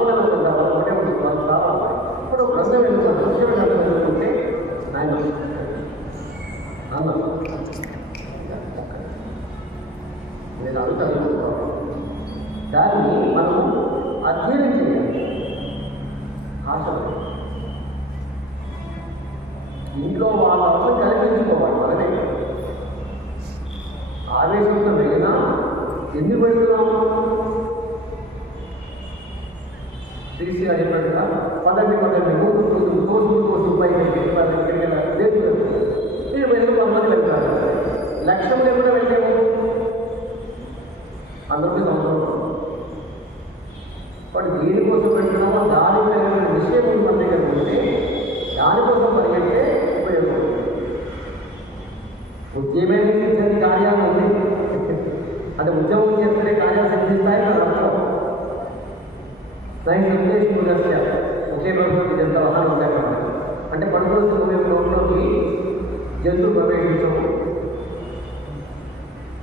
ఒకటే పుస్తకాలు చాలా ఉన్నాయి. ఇప్పుడు ఒక గ్రంథం ఎన్నుకుంటే విషయం ఎన్నుకుంటే ఆయన అన్న నేను అడుగుతాను, దాన్ని మనం అధ్యయనం చేయాలి. ఆశలు ఇంట్లో వాళ్ళతో కల్పించుకోవాలి. మనమే ఆవేశంతో వెళ్ళినా ఎందుకు వెళ్తున్నాము, తీసి అయినట్టుగా పదండి రోజు పైకి మీరు వెళ్ళి 100 మంది వెళ్తారు. లక్ష్యం లేకుండా వెళ్ళాము, అందరికీ సంవత్సరం. వాడు దేనికోసం వెళ్తున్నామో దాని విషయం మన దగ్గర ఉంటే దానికోసం పరిగెడితే ఉపయోగపడుతుంది. ఉద్యమేమి సిద్ధించే కార్యాలు ఉంది అంటే ఉద్యమం చేస్తే కార్యాలు సిద్ధిస్తాయి అని అర్థం. దానికి నిర్దేశించే ఒకే రోజు ఎంత వాహనం ఉంటాయి అంటే పడుకోవాల్సిన మేము లోపలికి జంతువు ప్రవేశించము.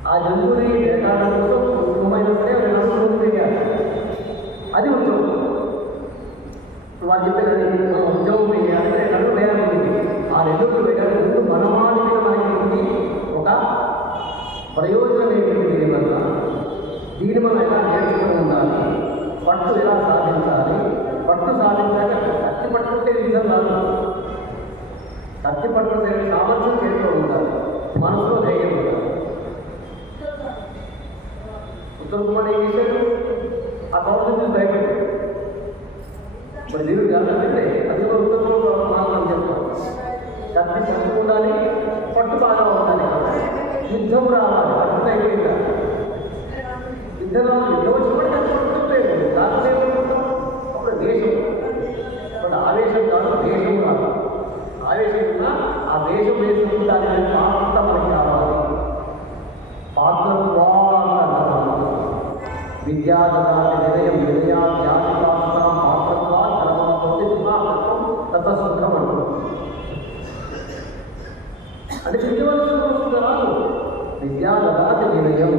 ఆ జంతువుని వేటాడడం కోసం కుటుంబమైన సరే అది నడుచుకుంటూ తిరిగారు. అది ఉద్యోగం. వాళ్ళు చెప్పేది ఉద్యోగం వేయాలంటే రెండు వేయాలి ఉంది. ఆ రెండుకు వేయాలి ముందు మనమాడిన మనకి ఉంది ఒక ప్రయోజనం ఏమిటి, దీని మనం ఎలా నేర్చుకుని ఉండాలి, పట్టు ఎలా సాధించాలి, పట్టు సాధించాక కత్తి పట్టుకుంటే విధం కాదు, కత్తి పట్టుకుంటే సామర్థ్యం చేతిలో ఉండాలి, మనసులో ధైర్యం ఉండాలి. ఉత్తర కుమార్ ఏం చేశాడు, ఆ ప్రవర్తన భయపడ్డాడు. మరి దేవుడు కాదంటే అది కూడా ఉత్తరంలో మాత్రం చెప్తాను, కత్తి పట్టు ఉండాలి, పట్టు బాగా ఉండాలి, యుద్ధం రావాలి, పట్టు అయిపోయిందా యుద్ధం వచ్చినప్పుడు కష్టపడుతుంటాయి దాంట్లో ఏమనుకుంటాం. అప్పుడు దేశం అప్పుడు ఆవేశం కాదు, దేశం కాదు. ఆవేశం ఉన్నా ఆ దేశం వేసుకుంటానే పాత్ర మనకి కావాలి. పాత్రత్వా విద్యాదాన్ని వినయం వినయా జ్ఞాతి పాత్ర పాత్రత్వా ధర్మం ప్రతిభాత్వం తతసుఖం అంటారు. అంటే విద్యవలసిన రాదు, విద్యాదాతి వినయం.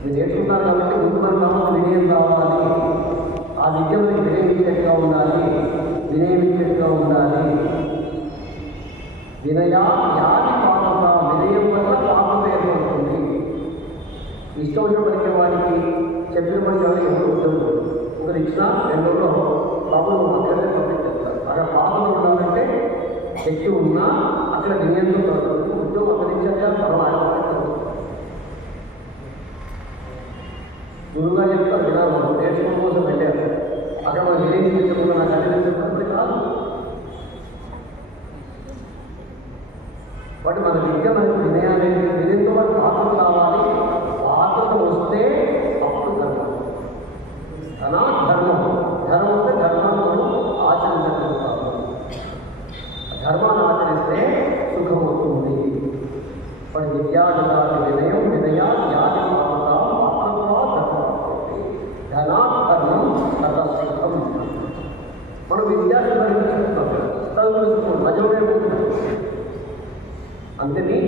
మీరు నేర్చుకున్నారు కాబట్టి ముందు మనకు వినయం కావాలి. ఆ విద్య మనకి వినయించేట్టుగా ఉండాలి, వినయించేట్టుగా ఉండాలి. వినయా యాది పాత్రత, వినయం వల్ల పాత్రత ఏర్పడుతుంది. ఇష్టం వచ్చిన పలికే వాడికి చెప్పిన పని ఎవరికి ఎవరు ఉద్యోగం ఒకరు ఇచ్చినా 2 రోజులు బాబులు మాట్లాడితే పబ్లిక్ చెప్తారు. అక్కడ పాపలు ఉండాలంటే శక్తి ఉన్నా అక్కడ వినయంతో పడుతుంది. ఉద్యోగం అక్కడించాక పర్వాలేదు. గురువుగా చెప్తారు వినాలి, నేర్చుకోవడం కోసం వెళ్ళారు. అక్కడ మనం వినయం చెప్పకుండా నాకు అన్ని చెప్పినప్పుడు కాదు. బట్ మన విద్య మనకు వినయాన్ని వినయంతో పాటు పాత్ర కావాలి. పాత్రత వస్తే అప్పుడు ధర్మం, అనా ధర్మం. ధర్మం వస్తే ధర్మాన్ని మనం ఆచరించగలుగుతాము. ధర్మాన్ని ఆచరిస్తే సుఖం అవుతుంది. బట్ విద్యార్థుల వినయం వినయ అందుకని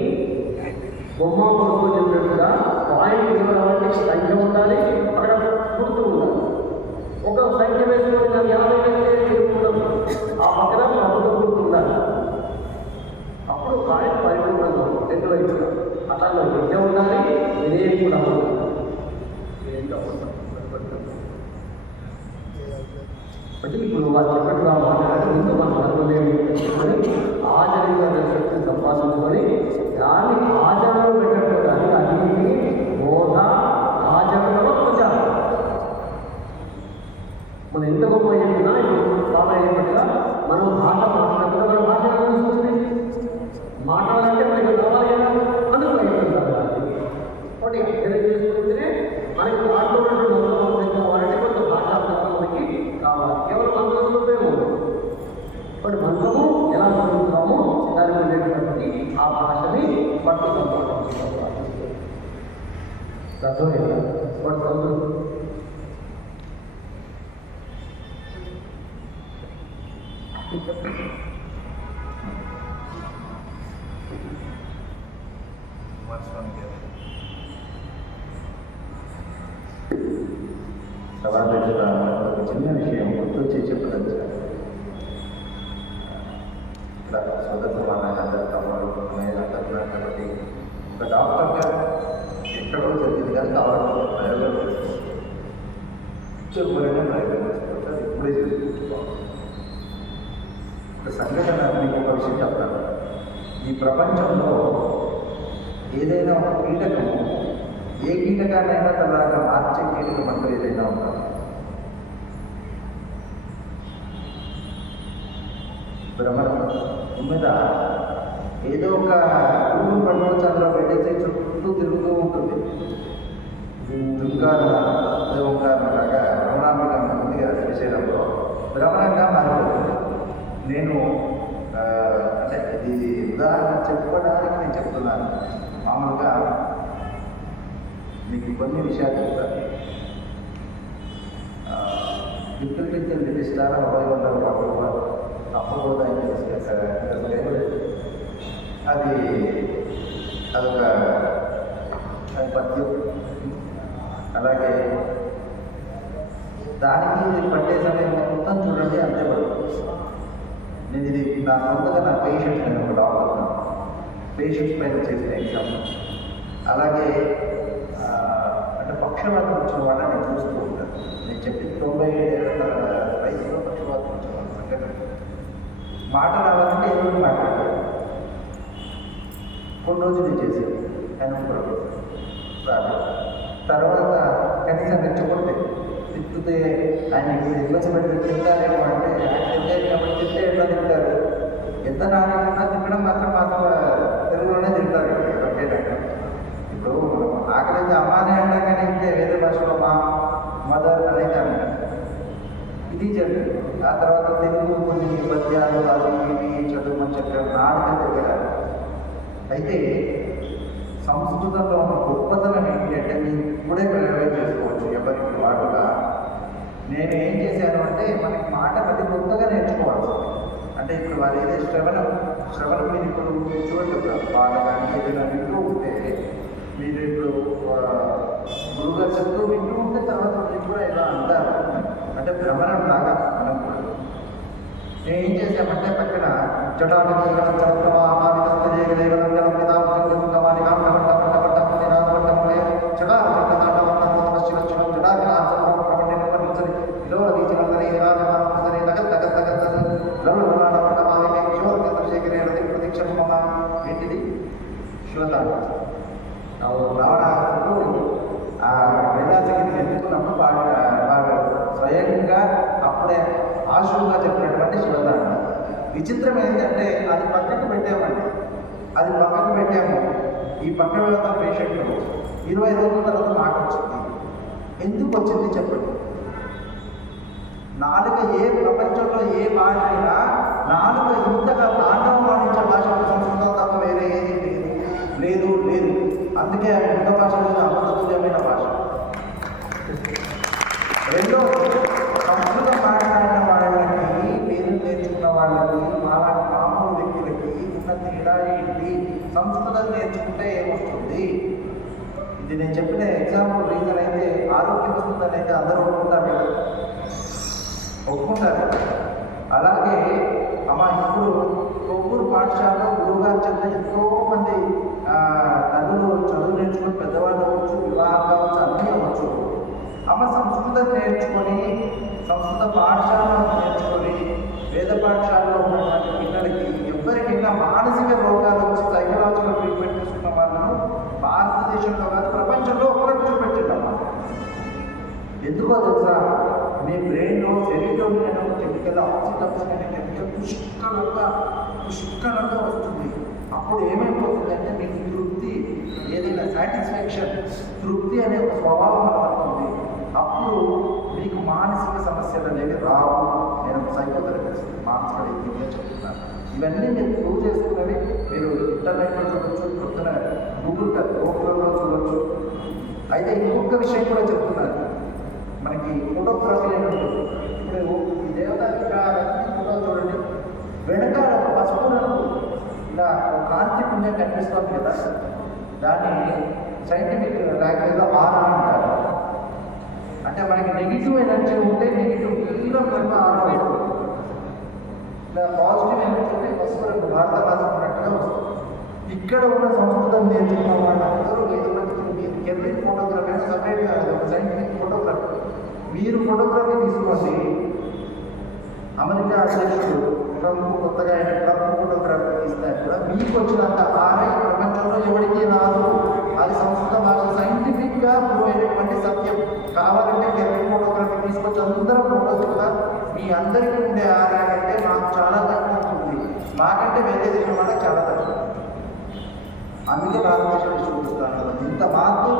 బొమ్మ కొడుకు చెప్పినట్టుగా పాయింట్ ఇవ్వడానికి సంఖ్య ఉండాలి, అక్కడ గుర్తు ఉండాలి. ఒక సంఖ్య వేసుకొని దాన్ని 50 ఉండదు, ఆ పక్కన ప్రభుత్వ గుర్తు ఉండాలి. అప్పుడు పాయింట్ పరిపూర్ణంగా రెండు వైపుగా అట్లా విద్య ఉండాలి, వినయం కూడా ఉండాలి. అంటే ఇప్పుడు వాళ్ళు చెప్పట్టుగా మాట్లాడి ముందు మన ధర్మదేవి పెట్టుకొని ఆచరించిన శక్తిని సంపాదించుకొని దాన్ని ఆచరణలో పెట్టకపోవడానికి అన్నింటినీ బోధ ఆచరణలో ఉంచాలి. మనం ఎంత గొప్ప చెప్పినా ఇప్పుడు బాగా చెప్పట్టుగా మనం భాష మాట్లాడుతున్నా మన భాష వస్తుంది, మాట్లాడాలంటే మనకి కావాలి కదా, అందుకు ప్రయత్నించాలి. కాబట్టి తెలియజేసుకుంటేనే మనకి మాట్లాడుతున్నట్టు వాళ్ళంటే కొంత భాష మనకి కావాలి. కేవలం మంత్రంలో ఉండదు, బట్ మంత్రము ఎలా చదువుతామో దానికి ఉండేటటువంటి ఆ భాషని పట్టుకోవాలి. అర్థమైందా? బట్ చదువు సభాధ్యక్షుల ఒక చిన్న విషయం గుర్తొచ్చి చెప్పడం సార్. ఇక్కడ సోదర సమాజాలు తమ్ముడు కాబట్టి ఒక డాక్టర్గా ఎక్కడో జరిగింది కానీ కావాలంటే ప్రయోగం చెప్పాలంటే ప్రయోగం చేసుకోవచ్చు. అది ఇప్పుడే చేసుకుంటున్నాం. ఒక సంఘటన మీకు ఒక విషయం చెప్తాను. ఈ ప్రపంచంలో ఏదైనా ఒక కీటకము ఏ కీటకాన్నైనా తనలాగా మార్చే కీటకం అంటూ ఏదైనా ఉందా? భ్రమణం మీద ఏదో ఒక పురుగు పండుగ అందులో పెట్టేసి చుట్టూ తిరుగుతూ ఉంటుంది. ఓంకారంలాగా భ్రమణాంబిక ఉంది కదా శ్రీశైలంలో, భ్రమణంగా మారిపోతుంది. నేను అంటే ఇది ఉదాహరణ చెప్పడానికి నేను చెప్తున్నాను. మామూలుగా మీకు కొన్ని విషయాలు చెప్తాను. పిక్కలు నిర్దిష్టాల 100 పాటలు అప్పుడు కూడా అది అదొక పద్యం. అలాగే దానికి పట్టే సమయం మొత్తం చూడండి అంతే పడుతుంది. నేను ఇది నా సొంతగా నా పేషెంట్స్, నేను ఒక డాక్టర్, పేషెంట్స్ పైన చేసిన ఎగ్జామ్. అలాగే అంటే పక్షవాతం వచ్చిన వాళ్ళని నేను చూస్తూ ఉంటాను. నేను చెప్పి 97 వయసులో పక్షవాతం వచ్చిన వాళ్ళ సంఘటన. మాట రావాలంటే ఎవరు మాట్లాడారు. కొన్ని రోజులు చేసేది ఆయన తర్వాత కనీసం రెచ్చగొడితే తిప్పితే ఆయన ఇబ్బంది పెడితే తింటారేమో అంటే తింటే ఎట్లా తింటారు? ఎంత నాన్న తినడం మాత్రం తెలుగులోనే తింటారు ఎవరికైనా. ఇప్పుడు ఆకలించి అమ్మానే అంటాగానే ఇంతే వేరే భాషలో మా మదర్ అనే కానీ ఇది జరిగింది. ఆ తర్వాత తెలుగు కొన్ని పద్యాలు అది ఇవి చదువుమని చెప్పారు, నాటకం దగ్గర. అయితే సంస్కృతంలో ఉన్న గొప్పతనం ఏంటంటే మీరు ఇప్పుడే ప్రయోగం చేసుకోవచ్చు ఎవరికి వాడుగా. నేను ఏం చేశాను అంటే మనకి మాట ప్రతి కొత్తగా నేర్చుకోవాలి. అంటే ఇప్పుడు వాళ్ళు ఏదో శ్రవణం మీరు ఇప్పుడు చూడండి, పాట కానీ ఏదైనా వింటూ ఉంటే మీరు ఇప్పుడు గురుగారు చెప్తూ వింటూ ఉంటే తర్వాత మీరు కూడా ఇలా అంటారు. అంటే భ్రమణం లాగా మనం కూడా. నేను ఏం చేశామంటే పక్కన ఏంటిది శివతాడు రావడానికి ఆ వేదాచకి ఎత్తుకున్నప్పుడు వారు స్వయంగా అప్పుడే ఆశువుగా చెప్పినటువంటి శివతాడు. విచిత్రం ఏంటంటే అది పక్కకు పెట్టామండి, అది పక్కకు పెట్టాము. ఈ పక్కన ఉన్న పేషెంట్ 20 రోజుల తర్వాత మాట వచ్చింది. ఎందుకు వచ్చింది చెప్పండి? నాలుక ప్రపంచంలో ఏ భాష అయినా నాలుక ఇంతగా తాండవం ఆడించే భాష సంస్కృతం తప్ప వేరే ఏది లేదు. అందుకే కొత్త భాష అమృతతుల్యమైన భాష. రెండో, సంస్కృతం మాట్లాడిన వాళ్ళకి, పేరు నేర్చుకున్న వాళ్ళకి, మామూలు వ్యక్తులకి ఉన్న ఉన్న తేడా ఏంటి? సంస్కృతం నేర్చుకుంటే ఏమొస్తుంది? ఇది నేను చెప్పిన ఎగ్జాంపుల్ రీజన్ అయితే ఆరోగ్యం వస్తుందని అయితే అందరూ ఒప్పుకుంటారు కదా, ఒప్పుకుంటారు. అలాగే అమ్మ ఇప్పుడు కొవ్వూరు పాఠశాలలో గురువుగారు చెంత ఎంతో మంది తల్లులు చదువు నేర్చుకుని పెద్దవాళ్ళు అవ్వచ్చు, వివాహం కావచ్చు, అన్నీ అవ్వచ్చు. అమ్మ సంస్కృతం నేర్చుకొని సంస్కృత పాఠశాలను నేర్చుకొని వేద పాఠశాలలో ఉన్నటువంటి పిల్లలకి ఎవరికైనా మానసిక రోగాలు వచ్చి సైకలాజికల్ ట్రీట్మెంట్ తీసుకున్న వాళ్ళను భారతదేశంలో కాదు ప్రపంచంలో ఒకరికి చూపెట్టిందమ్మా. ఎందుకో తెలుసా? మీ బ్రెయిన్లో సెరిటోనిన్ అనే ఒక కెమికల్, ఆక్సిటోసిన్ అనే కెమికల్ పుష్కలంగా వస్తుంది. అప్పుడు ఏమైపోతుందంటే మీకు తృప్తి, ఏదైనా సాటిస్ఫాక్షన్, తృప్తి అనే ఒక స్వభావం కనబడుతుంది. అప్పుడు మీకు మానసిక సమస్యలు అనేవి రావు. నేను ఒక సైకోథెరపిస్ట్, మానసిక వైద్యంగా చెప్తున్నాను. ఇవన్నీ మీరు ప్రూవ్ చేసుకున్నవి మీరు ఇంటర్నెట్లో చూడవచ్చు, పొద్దున గూగుల్లో చూడవచ్చు. అయితే ఇంకొక విషయం కూడా చెప్తున్నాను, మనకి ఫోటోగ్రఫీ అని ఉంటుంది. ఇప్పుడు ఈ దేవతా విగ్రహాలన్నీ ఫోటో చూడండి, వెనకాల ఒక పసుపు రంగు ఇలా ఒక కాంతి పుణ్యం కనిపిస్తుంది కదా, దాన్ని సైంటిఫిక్ లాంగ్వేజ్లో ఆరా అంటారు. అంటే మనకి నెగిటివ్ ఎనర్జీ ఉంటే నెగిటివ్ ఇలా మనకు ఆరా అవుతుంది, ఇలా పాజిటివ్ ఎనర్జీ ఉంటే పసుపు రంగు భారతమాత ఉన్నట్టుగా వస్తుంది. ఇక్కడ ఉన్న సంస్కృతం నేర్చుకున్న వాళ్ళందరూ మీరు కెరీర్ ఫోటోగ్రఫీ అంటే సపరేట్గా ఒక సైంటిఫిక్ ఫోటోగ్రఫీ. మీరు ఫోటోగ్రఫీ తీసుకోండి, అమెరికా అధ్యక్షుడు ట్రంప్ కొత్తగా ఆయన ట్రంప్ ఫోటోగ్రఫీ తీస్తారు కూడా మీకు వచ్చినంత ఆరా ప్రపంచంలో ఎవరికి రాదు. అది సంస్కృత భాష సైంటిఫిక్గా ప్రూవ్ అయినటువంటి సత్యం. కావాలంటే కెరీర్ ఫోటోగ్రఫీ తీసుకొచ్చి అందరూ ఫోటోస్ కూడా మీ అందరికీ ఉండే ఆరా అంటే మాకు చాలా తక్కువ ఉంటుంది, మాకంటే వేరే దేశం వాళ్ళకి చాలా తక్కువ. అందుకే భారతదేశాన్ని చూపిస్తాను. ఇంత మార్పు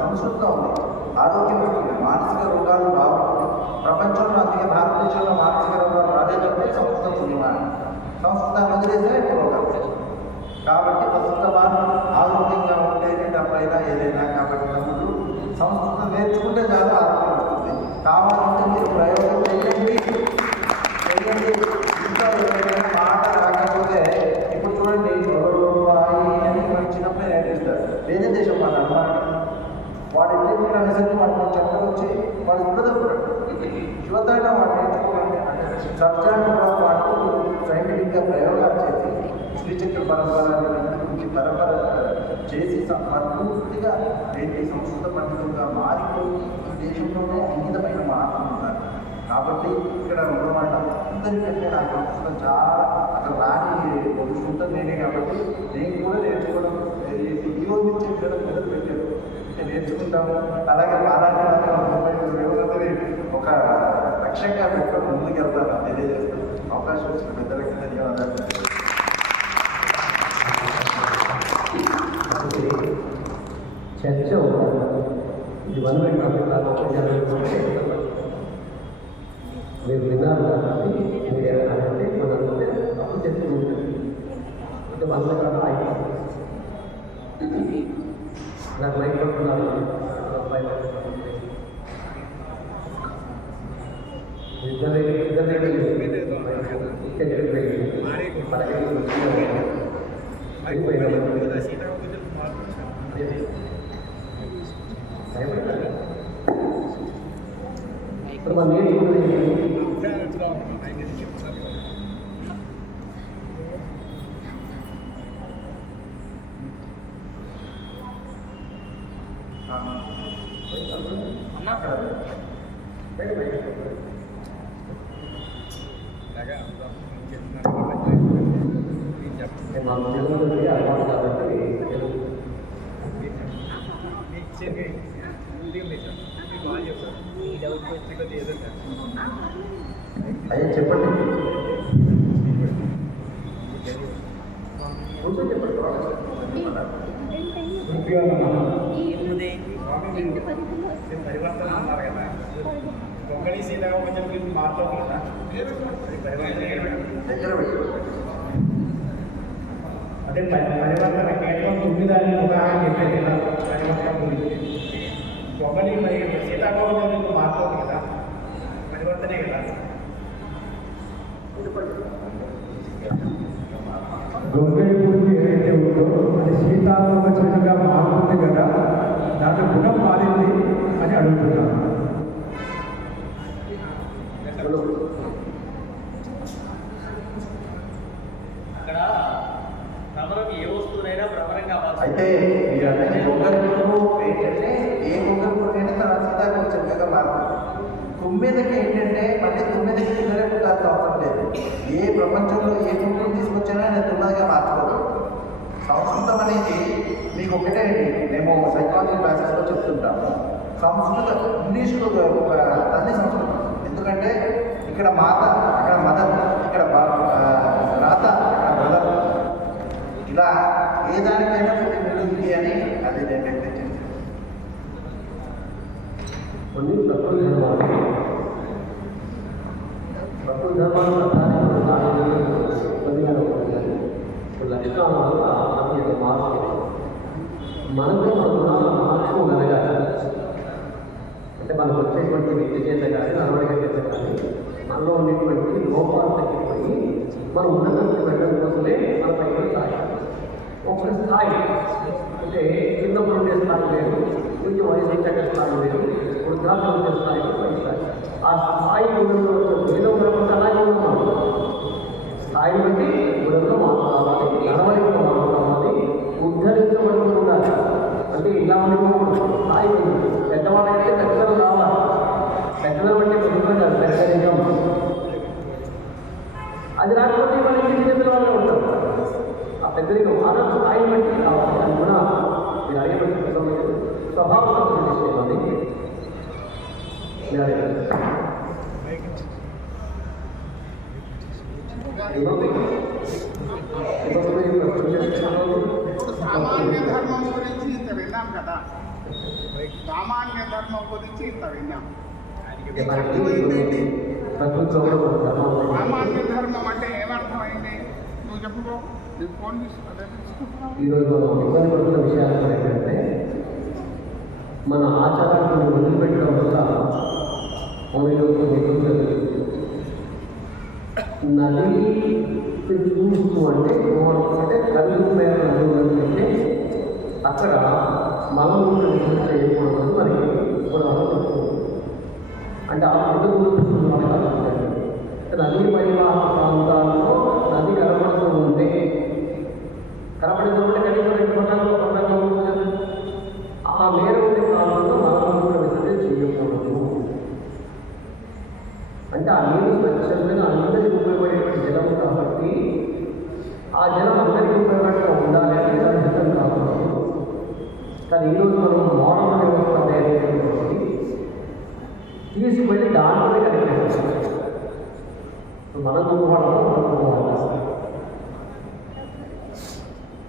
సంస్కృతంలో ఉంది, ఆరోగ్యం వస్తుంది, మానసిక రోగాలు బాగుంటుంది ప్రపంచంలో. అందుకే భారతదేశంలో మానసిక రోగాలు రాలేదంటే సంస్కృతం సినిమాని, సంస్కృతాన్ని వదిలేస్తే రోగాలు. కాబట్టి ప్రస్తుత వారు ఆరోగ్యంగా ఉంటేనే డబ్బైనా ఏదైనా. కాబట్టి తమ్ముడు సంస్కృతం నేర్చుకుంటే చాలా ఆరోగ్యం వస్తుంది. కావాలంటే మీరు ప్రయోగం చేయండి. ఇంకా ఏదైనా మాట రాకపోతే ఇప్పుడు చూడండి, అని చిన్నప్పుడే నేర్పిస్తారు. వేరే దేశం వాళ్ళు అన్నమాట, వాడు ఇంటికి అనేసరికి వాడు చెప్పడం వచ్చి వాడు ఉండదప్పుడు యువతైనా వాడు నేర్చుకోవాలంటే అంటే సబ్జెక్ట్ కూడా వాడు సైంటిఫిక్గా ప్రయోగాలు చేసి శ్రీచక్ర పరంపర గురించి పరంపర చేసి పూర్తిగా ఏంటి సంస్కృత పండితులుగా మారిపోయి ఈ దేశంలోనే అంకితమైన మహాత్ములు ఉన్నారు. కాబట్టి ఇక్కడ ఉన్నమాట అందరికంటే నాకు సంస్కృతం చాలా అక్కడ రాని తెలుసుకుంటాం నేనే. కాబట్టి నేను కూడా నేర్చుకోవడం ఈ రోజు నుంచి మొదలు పెట్టాను, నేర్చుకుంటాము. అలాగే బాలాజీ ఒక లక్ష్యంగా పెట్టుకొని ముందుకు వెళ్తాను తెలియజేస్తాను. అవకాశం వచ్చిన పెద్దలకి ధన్యవాదాలు. చర్చ ఇది మీరు విన్నారు కాబట్టి మీరు ఏమంటే మనంటే అప్పుడు చెప్తూ ఉంటుంది. అంటే 100 కాదు 5 నాకు మైక్ పట్టుకున్నారు. ఇప్పుడు మనం నేర్చుకున్నది మనం తెలుగులోకి అలవాటు కాబట్టి అయ్యా చెప్పండి. పరివర్తన అన్నారు కదా, కొంగళి సీతగా కొంచెం మాట్లాడుతున్నా అంటే పరివర్తన కేవలం 9 ఉదాహరణ చెప్పేది కదా పరివర్తన గురించి. కొంగళి మరి సీతాకోపం మాట్లాడుతుంది కదా, పరివర్తనే కదా. గొంగళి పురుగు ఏదైతే ఉందో అది సీతాకోక చిలుకగా మారుతుంది కదా, దాంట్లో గుణం మారింది అని అడుగుతున్నాను. అక్కడ భ్రమరం ఏ వస్తువునైనా భ్రమరంగా అయితే మీరు అంటే గొంగళి పురుగు ఏంటంటే ఏ గొంగళి పురుగు అయినా తన సీతాకోక చిలుకగా మారుతుంది. తుమ్మెదకి ఏంటంటే మళ్ళీ తుమ్మెదకి పిల్లలే పుట్టాల్సిన అవసరం లేదు. ఏ ప్రపంచంలో ఏ పురుగును తీసుకొచ్చినా నేను తుమ్మెదగా మార్చుకోగలను. సంస్కృతం అనేది మీకు ఒకటే అండి, మేము సైకాలజీ క్లాసెస్లో చెప్తుంటాము. సంస్కృతం ఇంగ్లీష్లో తల్లి సంస్కృతం. ఎందుకంటే ఇక్కడ మాత, అక్కడ మదర్, ఇక్కడ రాత, అక్కడ బ్రదర్, ఇలా ఏ దానికైనా ఉంది అని అది నేను వ్యక్తం కొన్ని ప్రకృతి ధర్మాలు లక్షణాల వల్ల మనకి యొక్క మార్పు మనకు మార్చుకోగలగాలి. అంటే మనకు వచ్చేటువంటి విద్య చేత కానీ నడవడిక చేత కానీ మనలో ఉండేటువంటి లోపాలు తగ్గిపోయి మనం ఉన్నతానికి వెళ్ళడం కోసమే మన పైన స్థాయి ఒక స్థాయి. అంటే చిన్నప్పుడు ఉండే స్థాయి లేదు, కొంచెం వయసు వచ్చాక స్థాయి లేదు, వృద్ధాప్యం ఉండే స్థాయి స్థాయి. ఆ స్థాయి గుణంలో ఏదో గుణం అలాగే ఉన్నాం. స్థాయి బట్టి గుణంలో మాట్లాడాలి, నడవడికలో మాట్లాడాలి, ఉద్ధరించబడుతూ ఉండాలి. అంటే ఇలా ఉండకూడదు. స్థాయి పెద్దవాళ్ళైతే పెద్దలు రావాలి, పెద్దలు బట్టి పెద్దలు పెద్దరికం. అది రాకపోతే మనకి చిన్న చిన్న వాళ్ళు ఉంటాం. ఆ పెద్దరికం ఆనంద స్థాయి బట్టి కావాలి. అది కూడా మీరు అడిగబట్టి స్వభావం విషయం సామాన్య ధర్మం గురించి ఇంత విన్నాం కదా, సామాన్య ధర్మం గురించి ఇంత విన్నాం. సామాన్య ధర్మం అంటే ఏమర్థమైంది? నువ్వు చెప్పుకో. నీకు ఫోన్ ఈరోజు ఇబ్బంది పడుతున్న విషయాలు ఏంటంటే మన ఆచారాలను వదిలిపెట్టడం వల్ల నది చూస్తూ అంటే కళ్ళు మేర నది అక్కడ మలమూత్ర విసర్జన చేయకూడదు మరి అంటే ఆ నది పరివాహక ప్రాంతాల్లో నది కనబడుతూ ఉంటే కనబడుతుంటే కనీసం 2 గంటల్లో పండుగ ఉంటుంది. ఆ మేర ఉండే ప్రాంతంలో మలమూత్ర విసర్జన చేయకూడదు. అంటే ఆ నీరు స్వచ్ఛంగా అందరికీ ఉపయోగపడే జలం కాబట్టి ఆ జలం అందరికీ ఉపయోగపడగా ఉండాలి అని సిద్ధం కావాలి. కానీ ఈరోజు మనం మోడల్ వ్యవస్థ తయారు తీసుకువెళ్ళి దాంట్లోనే కనిపిస్తాం. మనం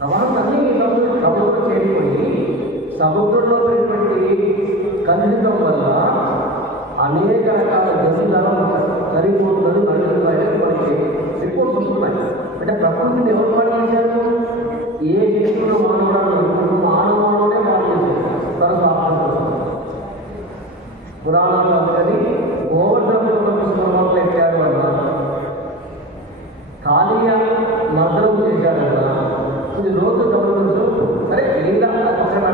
సమాజాన్ని సముద్రం చేరిపోయి సముద్రంలో ఉన్నటువంటి కలుషితం వల్ల అనేక రకాల గతిలాలు సరిపోతున్నారు. నడుస్తున్నాయి, మనకి రిపోర్ట్స్ వస్తున్నాయి. అంటే ప్రకృతిని ఎవరు పాడు చేశారు? ఏ చేస్తున్న మానవుడే పాడు చేశారు. తరచు పురాణాలు అందుకని గోవర్ధనంలో పుష్పంలో పెట్టాడు అన్న, కాళీయ మర్దనం చేశాడు కదా. ఇది రోజు గమనించు. సరే లీలా పక్కన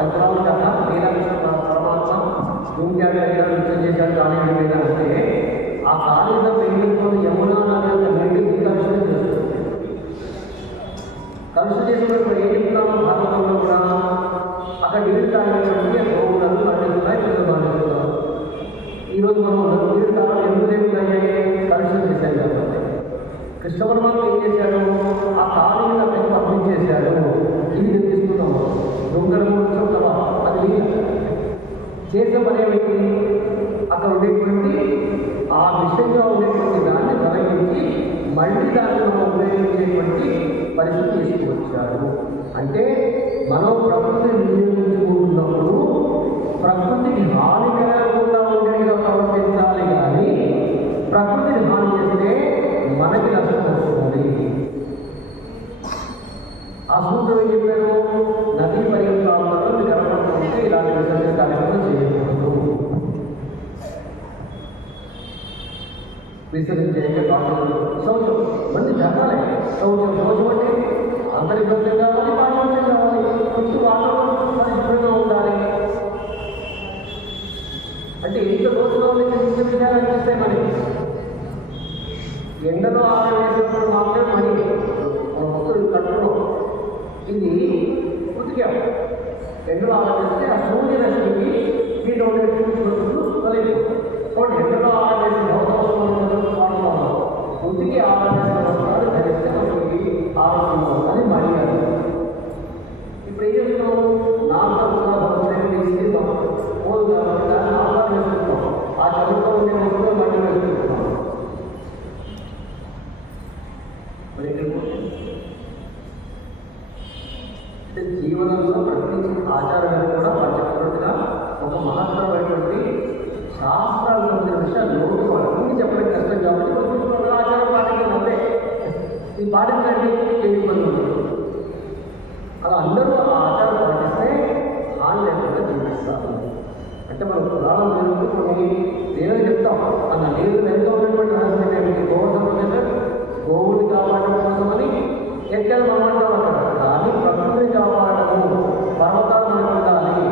అంచనాలు కన్నా లీలా పరమాత్మ భూమిగా నృత్యం చేశాడు కాళీయుడి మీద అంటే ఆ కాళీలో పెళ్లికొని యమునా నగరంలో వెళ్ళి కలుషితం చేస్తుంది. కలుషితం చేసినప్పుడు ఏం చెప్తున్నాము భారతంలో కూడా అక్కడ నీరు తాగినటువంటి గోవులను పండుగ పిల్లలు. ఈరోజు మనం నీరు తాగడం ఎందుకు లేకున్నాయి? కలుషితం చేశారు కాబట్టి. కృష్ణ పరమాత్మ ఏం చేశాడు? ఆ కాలు మీద పెద్ద పంపించేశాడు. ఇది తీసుకున్నాము దొంగలు అది చేసే పని ఏమిటి? అక్కడ ఉండేటువంటి ఆ విషయంగా ఉండేటువంటి దాన్ని తొలగించి మళ్ళీ దాన్ని మనం ఉపయోగించేటువంటి పరిస్థితి తీసుకువచ్చాడు. అంటే మనం ప్రకృతిని వినియోగించుకుంటున్నప్పుడు ప్రకృతికి హాని కలగకుండా ఉండేగా ప్రవర్తించాలి. కానీ ప్రకృతిని హాని చేస్తే మనకి నష్టం వస్తుంది. ఆ సూత్రం ఏం చెప్పారు? నదీ పరిగణాలలో కనపడుతుంటే ఇలాంటి విసర్జన కార్యక్రమం చేయకూడదు. విసర్జించే డాక్టర్లు శౌచం మంది ధర్మాలే శౌచం అంటే అంతరిబ్బంది కావాలి, బాహ్యం కావాలి, చుట్టూ వాతావరణం పరిశుభ్రంగా ఉండాలి. అంటే ఇంత రోజులో ఇంత విషయాలు అనిపిస్తాయి మనకి. ఎండలో ఆరవేసినప్పుడు మాత్రమే మనకి మన మొత్తం కట్టులో ఇది ఉతికాం. ఎండలో ఆరవేస్తే ఆ సూర్యరశ్మికి వీటి కలిగి ఎండలో ఆరవేసిన ఉతికి ఆరవేసిన వస్త్రాలు ధరిస్తే మనకి ఆరోగ్యం అని మర్యాద. ఇప్పుడు ఏం చేస్తున్నాం? పోదు కాబట్టి దాన్ని ఆహారం వేసుకుంటాం. ఆ చదువుతో ఉండే వస్తువులు మళ్ళీ వేసుకుంటున్నాం. మరి అంటే జీవనంలో ప్రతి ఆచారాలు కూడా చెప్పినట్టుగా ఒక మహత్తరమైనటువంటి శాస్త్రాలు సంబంధించిన విషయాలు లోటు వాళ్ళకి చెప్పడం కష్టం కాబట్టి కొంచెం ఆచారం పాటించడం అంతే. ఈ పాటించండి ఏమి ఇబ్బంది ఉంటుంది. అలా అందరూ ఆ ఆచారం పాటిస్తే హాని లేకుండా జీవిస్తారు. అంటే మనం పురాణం జరుగుతూ కొన్ని దేవుడు చెప్తాం. అన్న నీరు వెనుక ఉన్నటువంటి రహస్యం ఏమిటి? గోవుని కాపాడడం కోసమని ఎక్కడ మనం అంటాం అక్కడ. కానీ ప్రకృతిని కాపాడము, పర్వతాలు మనకు ఉండాలి,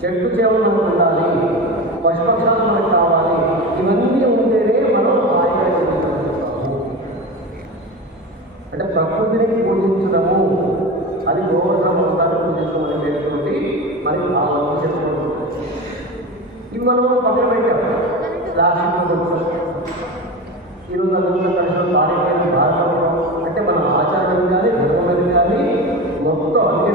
చెట్టు చేవలు మనకు ఉండాలి, పశుపక్షాలు మనకు కావాలి. ఇవన్నీ ఉంటేనే మనం హాయిగా జీవించగలుగుతాము. అంటే ప్రకృతిని పూజించడము, అది గోవర్ధనోత్సవాన్ని పూజించడం అనేటువంటి మరి ఆ చెప్పడం. ఇవి మనం పక్కన పెట్టాం. ప్లాస్టిక్ ఈరోజు అందరూ కలిసిన కార్యక్రమం భారతదేశం అంటే మన ఆచారం కానీ ధర్మం కానీ మొత్తం అన్ని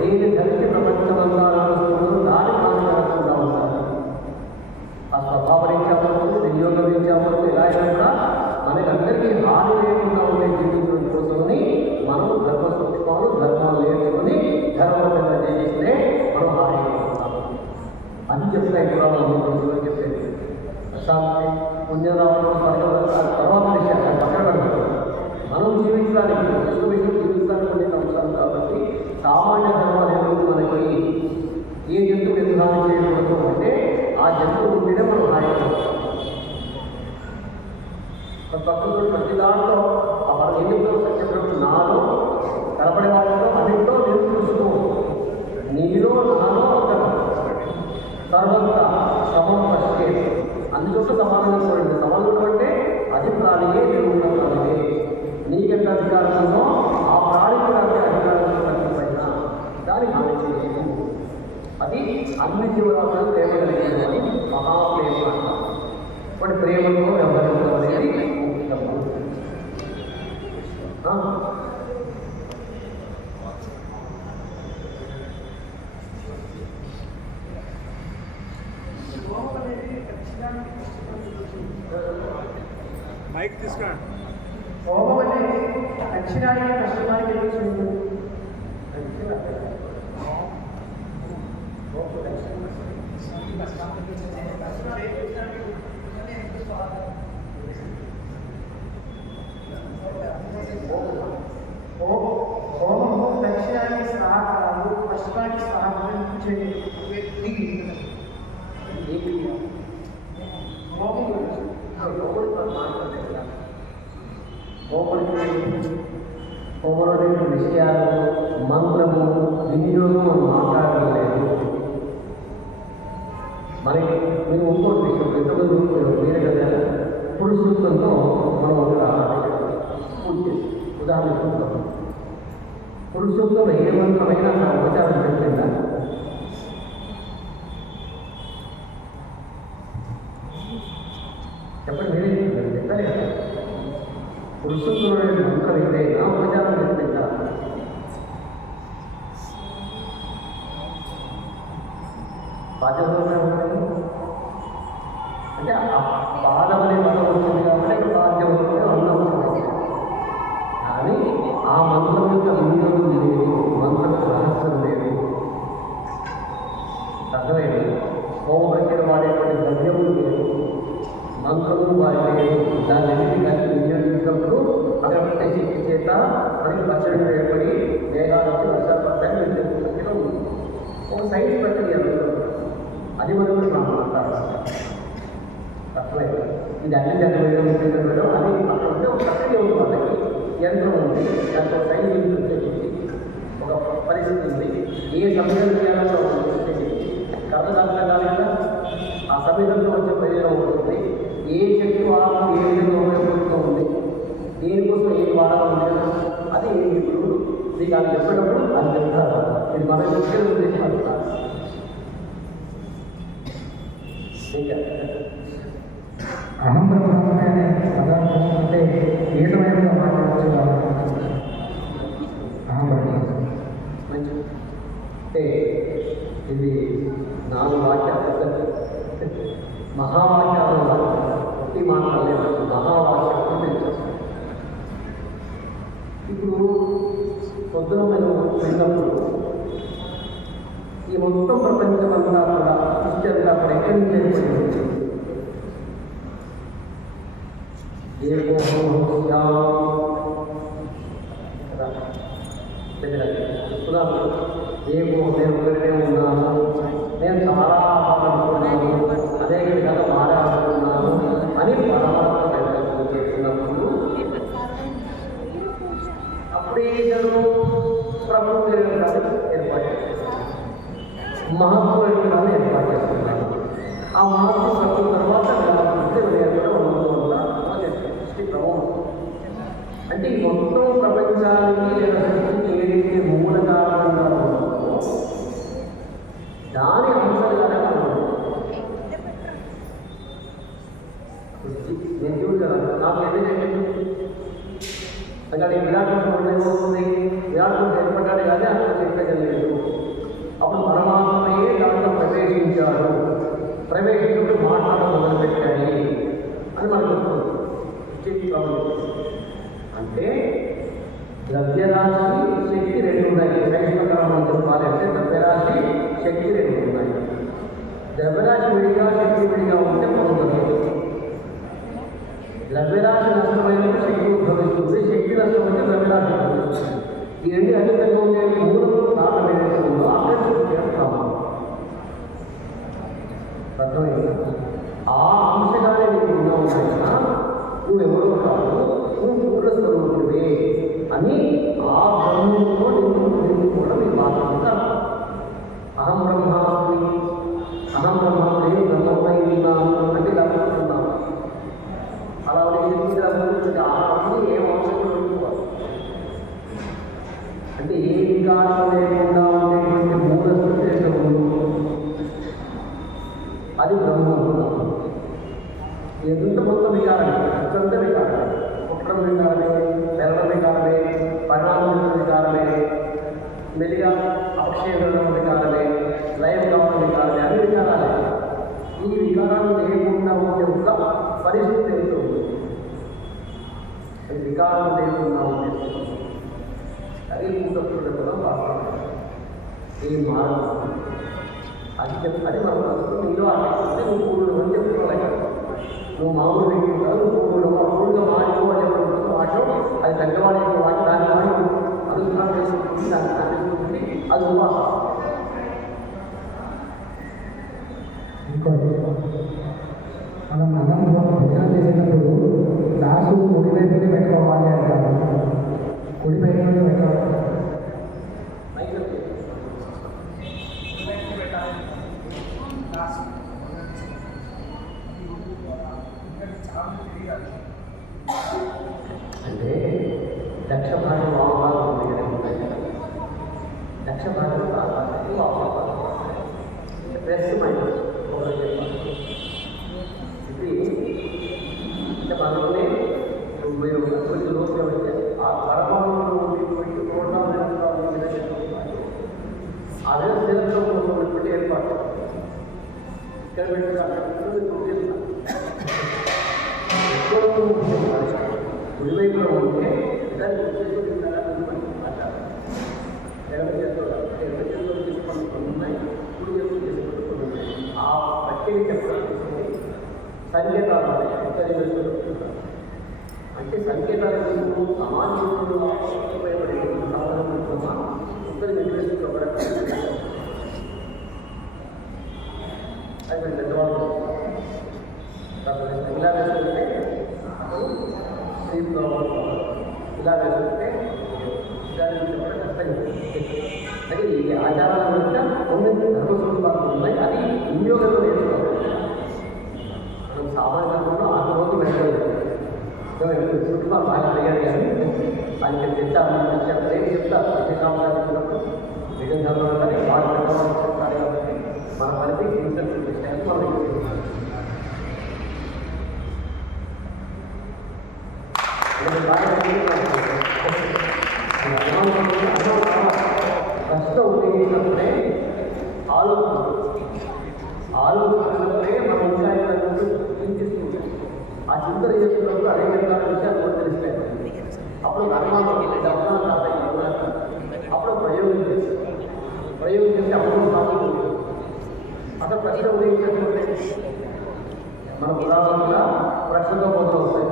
దీన్ని ధరించి ప్రపంచమంతా అనుకుంటున్నారు. దాన్ని కానుకుంటూ ఉంటారు. ఆ స్వభావ రీత్యా వినియోగ రీత్యా ఎలా అయినా కూడా మనకందరికీ హాని లేకుండా ఉండే జీవితం కోసమని మనం ధర్మ సూక్ష్మాలు ధర్మాలు నేర్చుకుని ధర్మంగా జీవిస్తే మనం హాని అని చెప్తాయి పురాణాలు చెప్పేది. ప్రశాంతి పుణ్యరావులు తర్వాత విషయాలు పక్కన పెడతారు. మనం జీవించడానికి విశ్వం జీవించడానికి ఉండే అంశాలు కాబట్టి సామాన్య ధర్మాలు ఏమిటి? మనకి ఏ జంతువు ఎందుకు హాని చేయకూడదు అంటే ఆ జంతువు ఉంటేనే మనం హాని తప్పుతో ప్రతి దాంట్లో మనం ఎన్నికలు చెప్పినప్పుడు నాలో కనపడే వాళ్ళలో అన్నింటిలో నేను చూస్తూ నీలో నాలో సర్వంగా సమం పశ్చే అందుకోసం సమాధానం చూడండి. సమాధానం అంటే అది ప్రాణియే దేవుడు ప్రాణియే. నీకెంత అధికారం ఉందో ఆ ప్రాణికి అంతే అధికారం పైన దాన్ని హాని చేయలేదు. అది అన్ని జీవరాశులు ప్రేమ కలిగేది మహాప్రేమ అంటారు. బట్ ప్రేమతో వ్యవహరించడం అనేది మైక్ తీసుకున్నాను. హోమం అనేది దక్షిణానికి పశ్చిమానికి ఎదుగుతుంది. హోమము దక్షిణానికి స్నానాలు పశ్చిమానికి స్నానాలు హోమం విషయాలు మంత్రము వినియోగం మనం మాట్లాడడం లేదు. మరి మీరు ఇంకోటి విషయం ఎంతమంది మీరే కదా పురుషులతో మనం ఒక పూజ చేసి ఉదాహరణ చూద్దాం. పురుషులతో ఏ మంత్రమైనా ఉపచారం చెప్పిందా? చెప్పండి, మీరే చెప్పారు కదా. పురుషులతో మంత్రం ఏదైనా ఉపచారం చెప్పిందా? బాధ్యత అంటే ఆ పాదం అనే పదం వచ్చింది కాబట్టి బాధ్యం అన్నం వచ్చింది. కానీ ఆ మంత్రం యొక్క వినియోగం లేదు, మంత్రం రహస్యం లేదు. అర్థమైంది. హోమగ్యం వాడేటువంటి ద్రవ్యములు లేదు, మంత్రములు వాడే దాన్ని కలిపి వినియోగించినప్పుడు అక్కడ శక్తి చేత మనకి పచ్చడి ఏర్పడి వేగాలు వచ్చి వర్షాలు పడతాయని ఒక సైన్స్ ప్రక్రియ అది మనం మాట్లాడాలి. అర్థమైంది. ఇది అన్ని జరగడం అది అక్కడ ఉంటే ఒక ప్రక్రియ ఉంది. వాళ్ళకి యంత్రం ఉంది, దాంట్లో సైన్స్ వచ్చేసి ఒక పరిస్థితి ఉంది. ఏ సమయం చేయాలో కర్మశాస్త్రం కాదు కదా, ఆ సమయంలో వచ్చే ప్రయోజనం ఉంటుంది. ఏ చెట్టు ఆకు ఏ విధంగా ఉపయోగపడుతూ ఉంది, దేనికోసం ఏ వాడాలి ఉంటుంది, అది ఇప్పుడు మీకు అది చెప్పేటప్పుడు అది చెప్తారు. ఇది మన ముఖ్య ఉద్దేశం అంటున్నారు. అహం బ్రహ్మాస్మి అనే పదార్థం అంటే ఏ సమయంలో మాట్లాడవచ్చు? అహం బ్రహ్మాస్మి మంచి అంటే ఇది 4 వాక్యాల పద్ధతి. మహావాక్యాలు ఒకటి మాట్లాడలేదు, మహావాక్యాలు తెలుసు. ఇప్పుడు పొద్దున మేము వెళ్ళినప్పుడు ఈ మొత్తం ప్రపంచం అంతా కూడా సృష్టి అంతా కూడా ఎక్కడి నుంచి ఏర్పడింది? ఏమో నేను ఒకరినే ఉన్నాను, నేను చాలా ఆపాలనుకున్నాను, అదే విధంగా మారాలనుకున్నాను అని పరమాత్మ చేస్తున్నప్పుడు అప్పుడు ఏదో ప్రభుత్వ ఏర్పాటు మహత్వ ఏర్పాటు చేస్తున్నారు. ఆ మహత్వ ప్రభుత్వ తర్వాత ప్రభావం అంటే ఈ మొత్తం ప్రపంచానికి లేదా సృష్టికి ఏదైతే మూల కారణంగా ఉందో దాని అంశాలుగానే నేను చూడు కదా, నాకు ఏదైతే అక్కడ విరాట్ ఏమవుతుంది, విరాట్ ఏర్పడ్డాడు కానీ అక్కడ చెప్పగలేదు. అప్పుడు పరమాత్మయే దాంట్లో ప్రవేశించాడు, ప్రవేశించుకుంటూ మాట్లాడడం మొదలుపెట్టాయి అని మనకు అంటే ద్రవ్యరాశి శక్తి 2 ఉన్నాయి. సైన్స్ ప్రకారం మనం చెప్పాలంటే ద్రవ్యరాశి శక్తి 2 ఉన్నాయి. ద్రవ్యరాశి విడిగా శక్తి విడిగా ఉంటే పొందలేదు. ద్రవ్యరాశి నష్టమైనప్పుడు శక్తి ఉద్భవిస్తుంది, శక్తి నష్టమైతే ద్రవ్యరాశి ఉద్భవిస్తుంది. ఈ 2 అధికంగా ఉండే మూలం కారణం ఏదైతుందో ఆకర్షించాము. అర్థమైంది? ఆ అంశగానే నీకు ఉన్న ఉన్నాయి. నువ్వెవరో కాదు, నువ్వు పూర్ణస్వరూపుడివే అని ఆ బ్రహ్మంలో నిన్ను కూడా మీరు మాట్లాడుతారు. అహం బ్రహ్మాస్మి, అహం బ్రహ్మాస్మి, బ్రహ్మమై ఉన్నాను అంటే అనుకుంటున్నాను. అలా చెప్పింది ఆహారాన్ని ఏం అవసరం పెట్టుకోవాలి అంటే ఏ వికారం లేకుండా ఉండేటువంటి మూలస్థితి అది బ్రహ్మం. ఎంత మొత్తం వికారమే, అత్యంత వికారమే, పుట్టడం వికారమే, పెరగడం వికారమే, పరిణామం వికారమే, మెలిగా అక్షయం వికారమే, లయం కావడం వికారమే, అన్ని వికారాలే. ఈ వికారాలు లేకుండా ఉండే ఒక పరిస్థితి అవుతుంది. వికారం లేకుండా ఉండే అది కూటప్పుడు కూడా బాగుంటుంది. ఈ మార్గం అది చెప్తాను మనం వస్తుంది. నీలో అంటే నువ్వు పూర్ణ అని చెప్పుకోవాలి. నువ్వు మామూలు వ్యక్తి కాదు, నువ్వు మామూలుగా మాట్లాడుకోవాలి వాటం అది పెద్దవాడి వాటి దాని వాడి అనుగ్రహం చేసుకుంటుంది, దాన్ని సాధిస్తుంది. అది ఉపాసన. ఇంకోటి మనం అన్నంలో భోజనం చేసేటప్పుడు గ్లాసు కుడివైపునే పెట్టుకోవాలి అంటారు. కుడివైపునే పెట్టాలి. అంటే దక్ష భాగం వామభాగం ఉంది కదా, దక్ష భాగం వామభాగం ప్లస్ మైనస్ ఇది అంటే మనలోనే మీరు కొంచెం లోతుగా వచ్చే ఆ పరమాణువులో ఉండేటువంటి అదే శరీరంలో ఉన్నటువంటి ఏర్పాటు ఇక్కడ గుడివైపులో ఉంటే దాన్ని ఉన్నాయి, గుడి వైపు చేసుకుంటున్నాయి. ఆ ప్రక్రియ చెప్పడానికి సంకేతాలు అంటే సంకేతాలు సమాజంలో ఉపయోగపడే సంబంధం ఇద్దరు నిర్దేశించబడతాయి. అది పెద్దవాళ్ళు ఇలా కూడా కష్టం. అంటే ఈ ఆచారాల మధ్య కొన్ని ధర్మస్వరూపాలు ఉన్నాయి. అది వినియోగంలో నేర్చుకోవాలి. మనం సామాజికంలో ఆత్మలోకి వెళ్ళలేదు. చుట్టుపక్కల బాగా అడిగారు కానీ దానికి చెప్తాను చెప్తారు చెప్పినప్పుడు నిజం చదవాలి. వాళ్ళు చెప్తారు కాబట్టి మన పనికి విషయాన్ని మనం ప్రశ్న ఉపయోగించినప్పుడే ఆలోచించినప్పుడే మనం ఇంకా చింతిస్తుంది. ఆ చింతన చేసినప్పుడు అనేక రకాల విషయాలు కూడా తెలుస్తాయి. అప్పుడు అనుమానం అప్పుడు ప్రయోగం చేసి అప్పుడు సాగుతుంది. అసలు ప్రశ్న ఉపయోగించినప్పుడు మన పురాణంగా ప్రశ్నతో పోతూ వస్తాయి.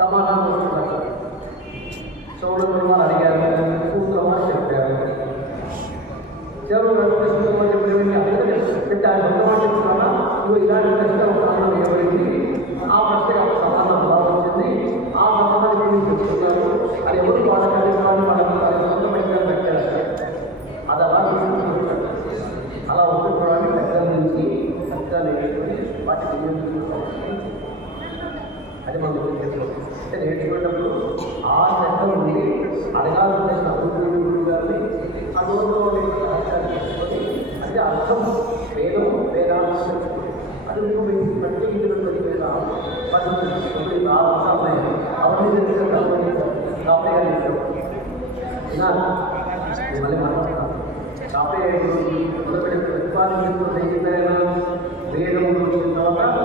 సమాధానం వస్తున్నారు. సోదరులు వారు అడిగారు, సూత్రమా చెప్పారు. చెరువు ప్రశ్న చెప్తే ఆయన సొంతమాట చెప్తున్నా నువ్వు ఇలాంటి ప్రశ్న సమాధానం ఇవ్వబడింది. ఆ ప్రశ్న సమాధానం బాగా వచ్చింది. ఆ సమాధానం నేను చెప్తున్నాను అది ఎవరు వాళ్ళ కార్యక్రమాన్ని వాళ్ళ సొంతమైన పెట్టారు. అది అలా అలా ఒప్పుకోవడానికి దగ్గర నుంచి చక్కగా నేర్చుకుని వాటికి అది మనం అంటే నేర్చుకునేటప్పుడు ఆ చట్టం నుండి అడగాల్సిన అభివృద్ధి గారిని అనుభవంలో అంటే అర్థం వేదం వేదాంతం అది బట్టి ఇంటినటువంటి వేదాలు పద్ధతులు అవన్నీ తెలిసిన మళ్ళీ మాట్లాడతాం. కాపే ప్రతిపాదించిన వేదం వచ్చిన తర్వాత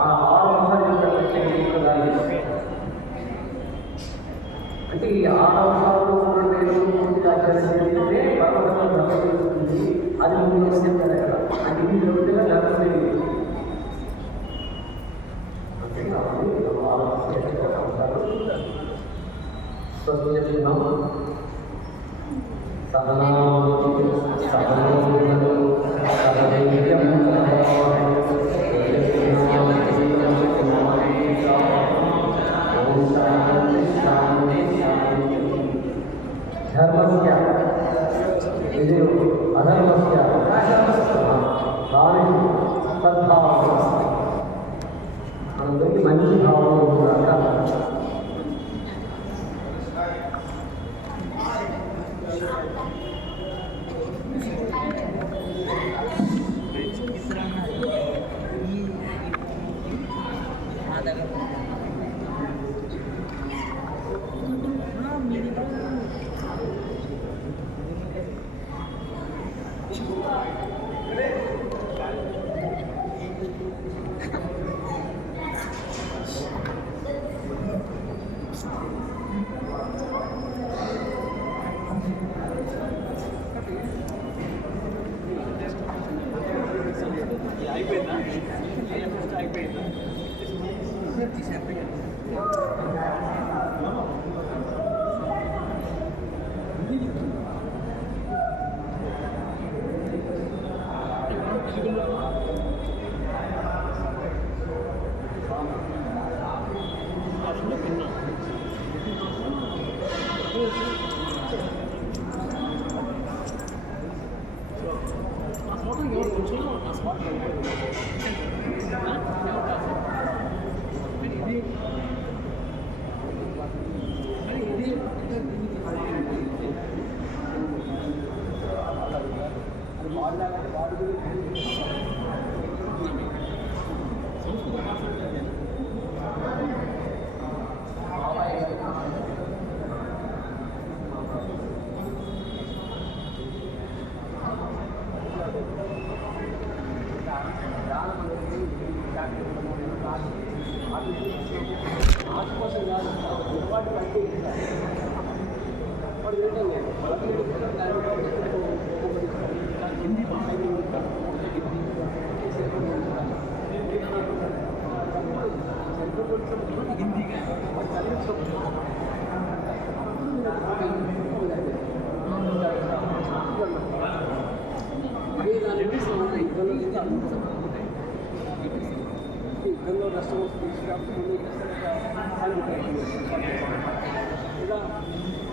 ఆ 6 సంవత్సరాలు అంటే ఈ 6 సంవత్సరాలు పూర్తి ఆచరించే పర్వతం బ్రహ్మస్తుంది. అది ముందు చెప్తారు కదా. అది ఇన్ని రోజులుగా జరుగుతుంది. చెప్తున్నాము ధర్మస్య ఇది అధర్మస్య దాని సద్భావం అందరికీ మంచి భావం ఉంటుందంట.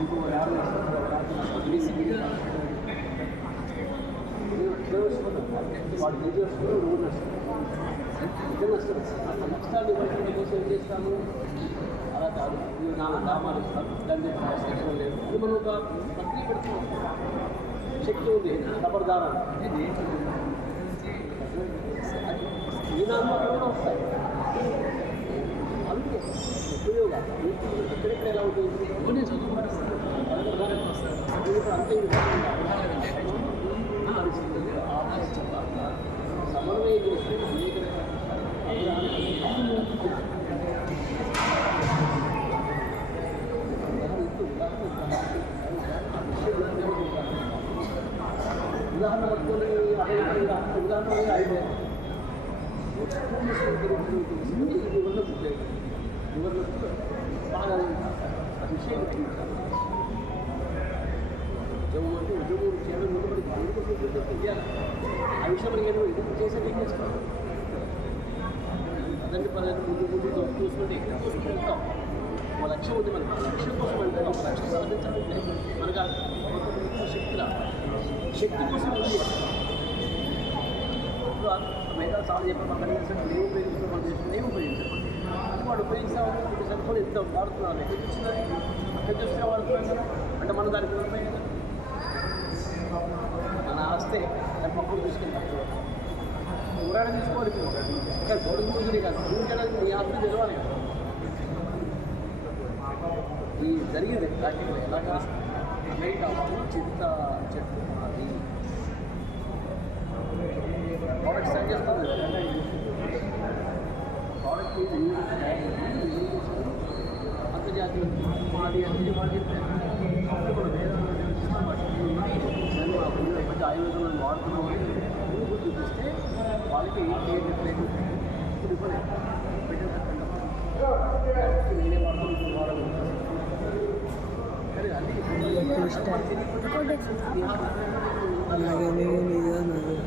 మీకు యాభై బేసిక్గా వాడు టీచర్స్ రోడ్ నష్టం వస్తుంది ఆ నష్టాలు ఇవ్వడం కోసం ఏం చేస్తాము అలా కాదు మీరు 4 గ్రామాలు ఇస్తాం దాన్ని సెక్షన్ లేదు అది మనం ఒక ప్రక్రియ పెడుతున్నాం శక్తి ఉంది ఖబర్దారం ఈ నామాలు కూడా వస్తాయి అందుకే ఉపయోగాలు ఎక్కడెక్కడ ఎలా ఉంటుంది కొన్ని చదువుకుంటారు అంతే సమన్వయం చేస్తే ఉదాహరణ పట్టుకొని ఉదాహరణ అయితే బాగా విషయం ఉద్యోగం అంటే ఉద్యోగం చేయడం ముందు తెలియాలి ఆ విషయం మనకి ఎదురు చేసేది ఏం చేస్తాం అదంటే ముందు చూసుకుంటే ఎక్కువ చూసుకుంటాం ఒక లక్ష్యం ఉంది మనకి ఆ లక్ష్యం కోసం అంటే ఒక లక్ష్యం సాధించాలంటే మనకు శక్తి రావాలి శక్తి కోసం మిగతా సార్లు చెప్పారు పక్కన నేను ఉపయోగిస్తాం మన దేశం నేను ఉపయోగించాను అది వాడు ఉపయోగిస్తామని సరిపోయి ఎంత వాడుతున్నాను ఎక్కడ చూసినా అక్కడ చూసినా వాడుతున్నాను కదా అంటే మనం దానికి ఉపయోగం కదా మన ఆస్తే దాని పక్కన తీసుకెళ్తాం ఊరాడ తీసుకోవాలి ఇక్కడ గొడవ కూర్చుని కాదు చూపించడానికి మీ ఆస్తి తెలవాలి కదా ఈ జరిగింది ప్రాక్టికల్ ఎలాగా అమెరికాలో చెట్టు మాది ప్రోడక్ట్ సెట్ చేస్తుంది ప్రోడక్ట్ అంతర్జాతీయ మాది అంటే వాళ్ళు చెప్పారు మంచి ఆయుర్వేదం వాడుతున్నాం అని చూపిస్తే వాళ్ళకి లేదు నేనే వాడుతున్నాను అలాగే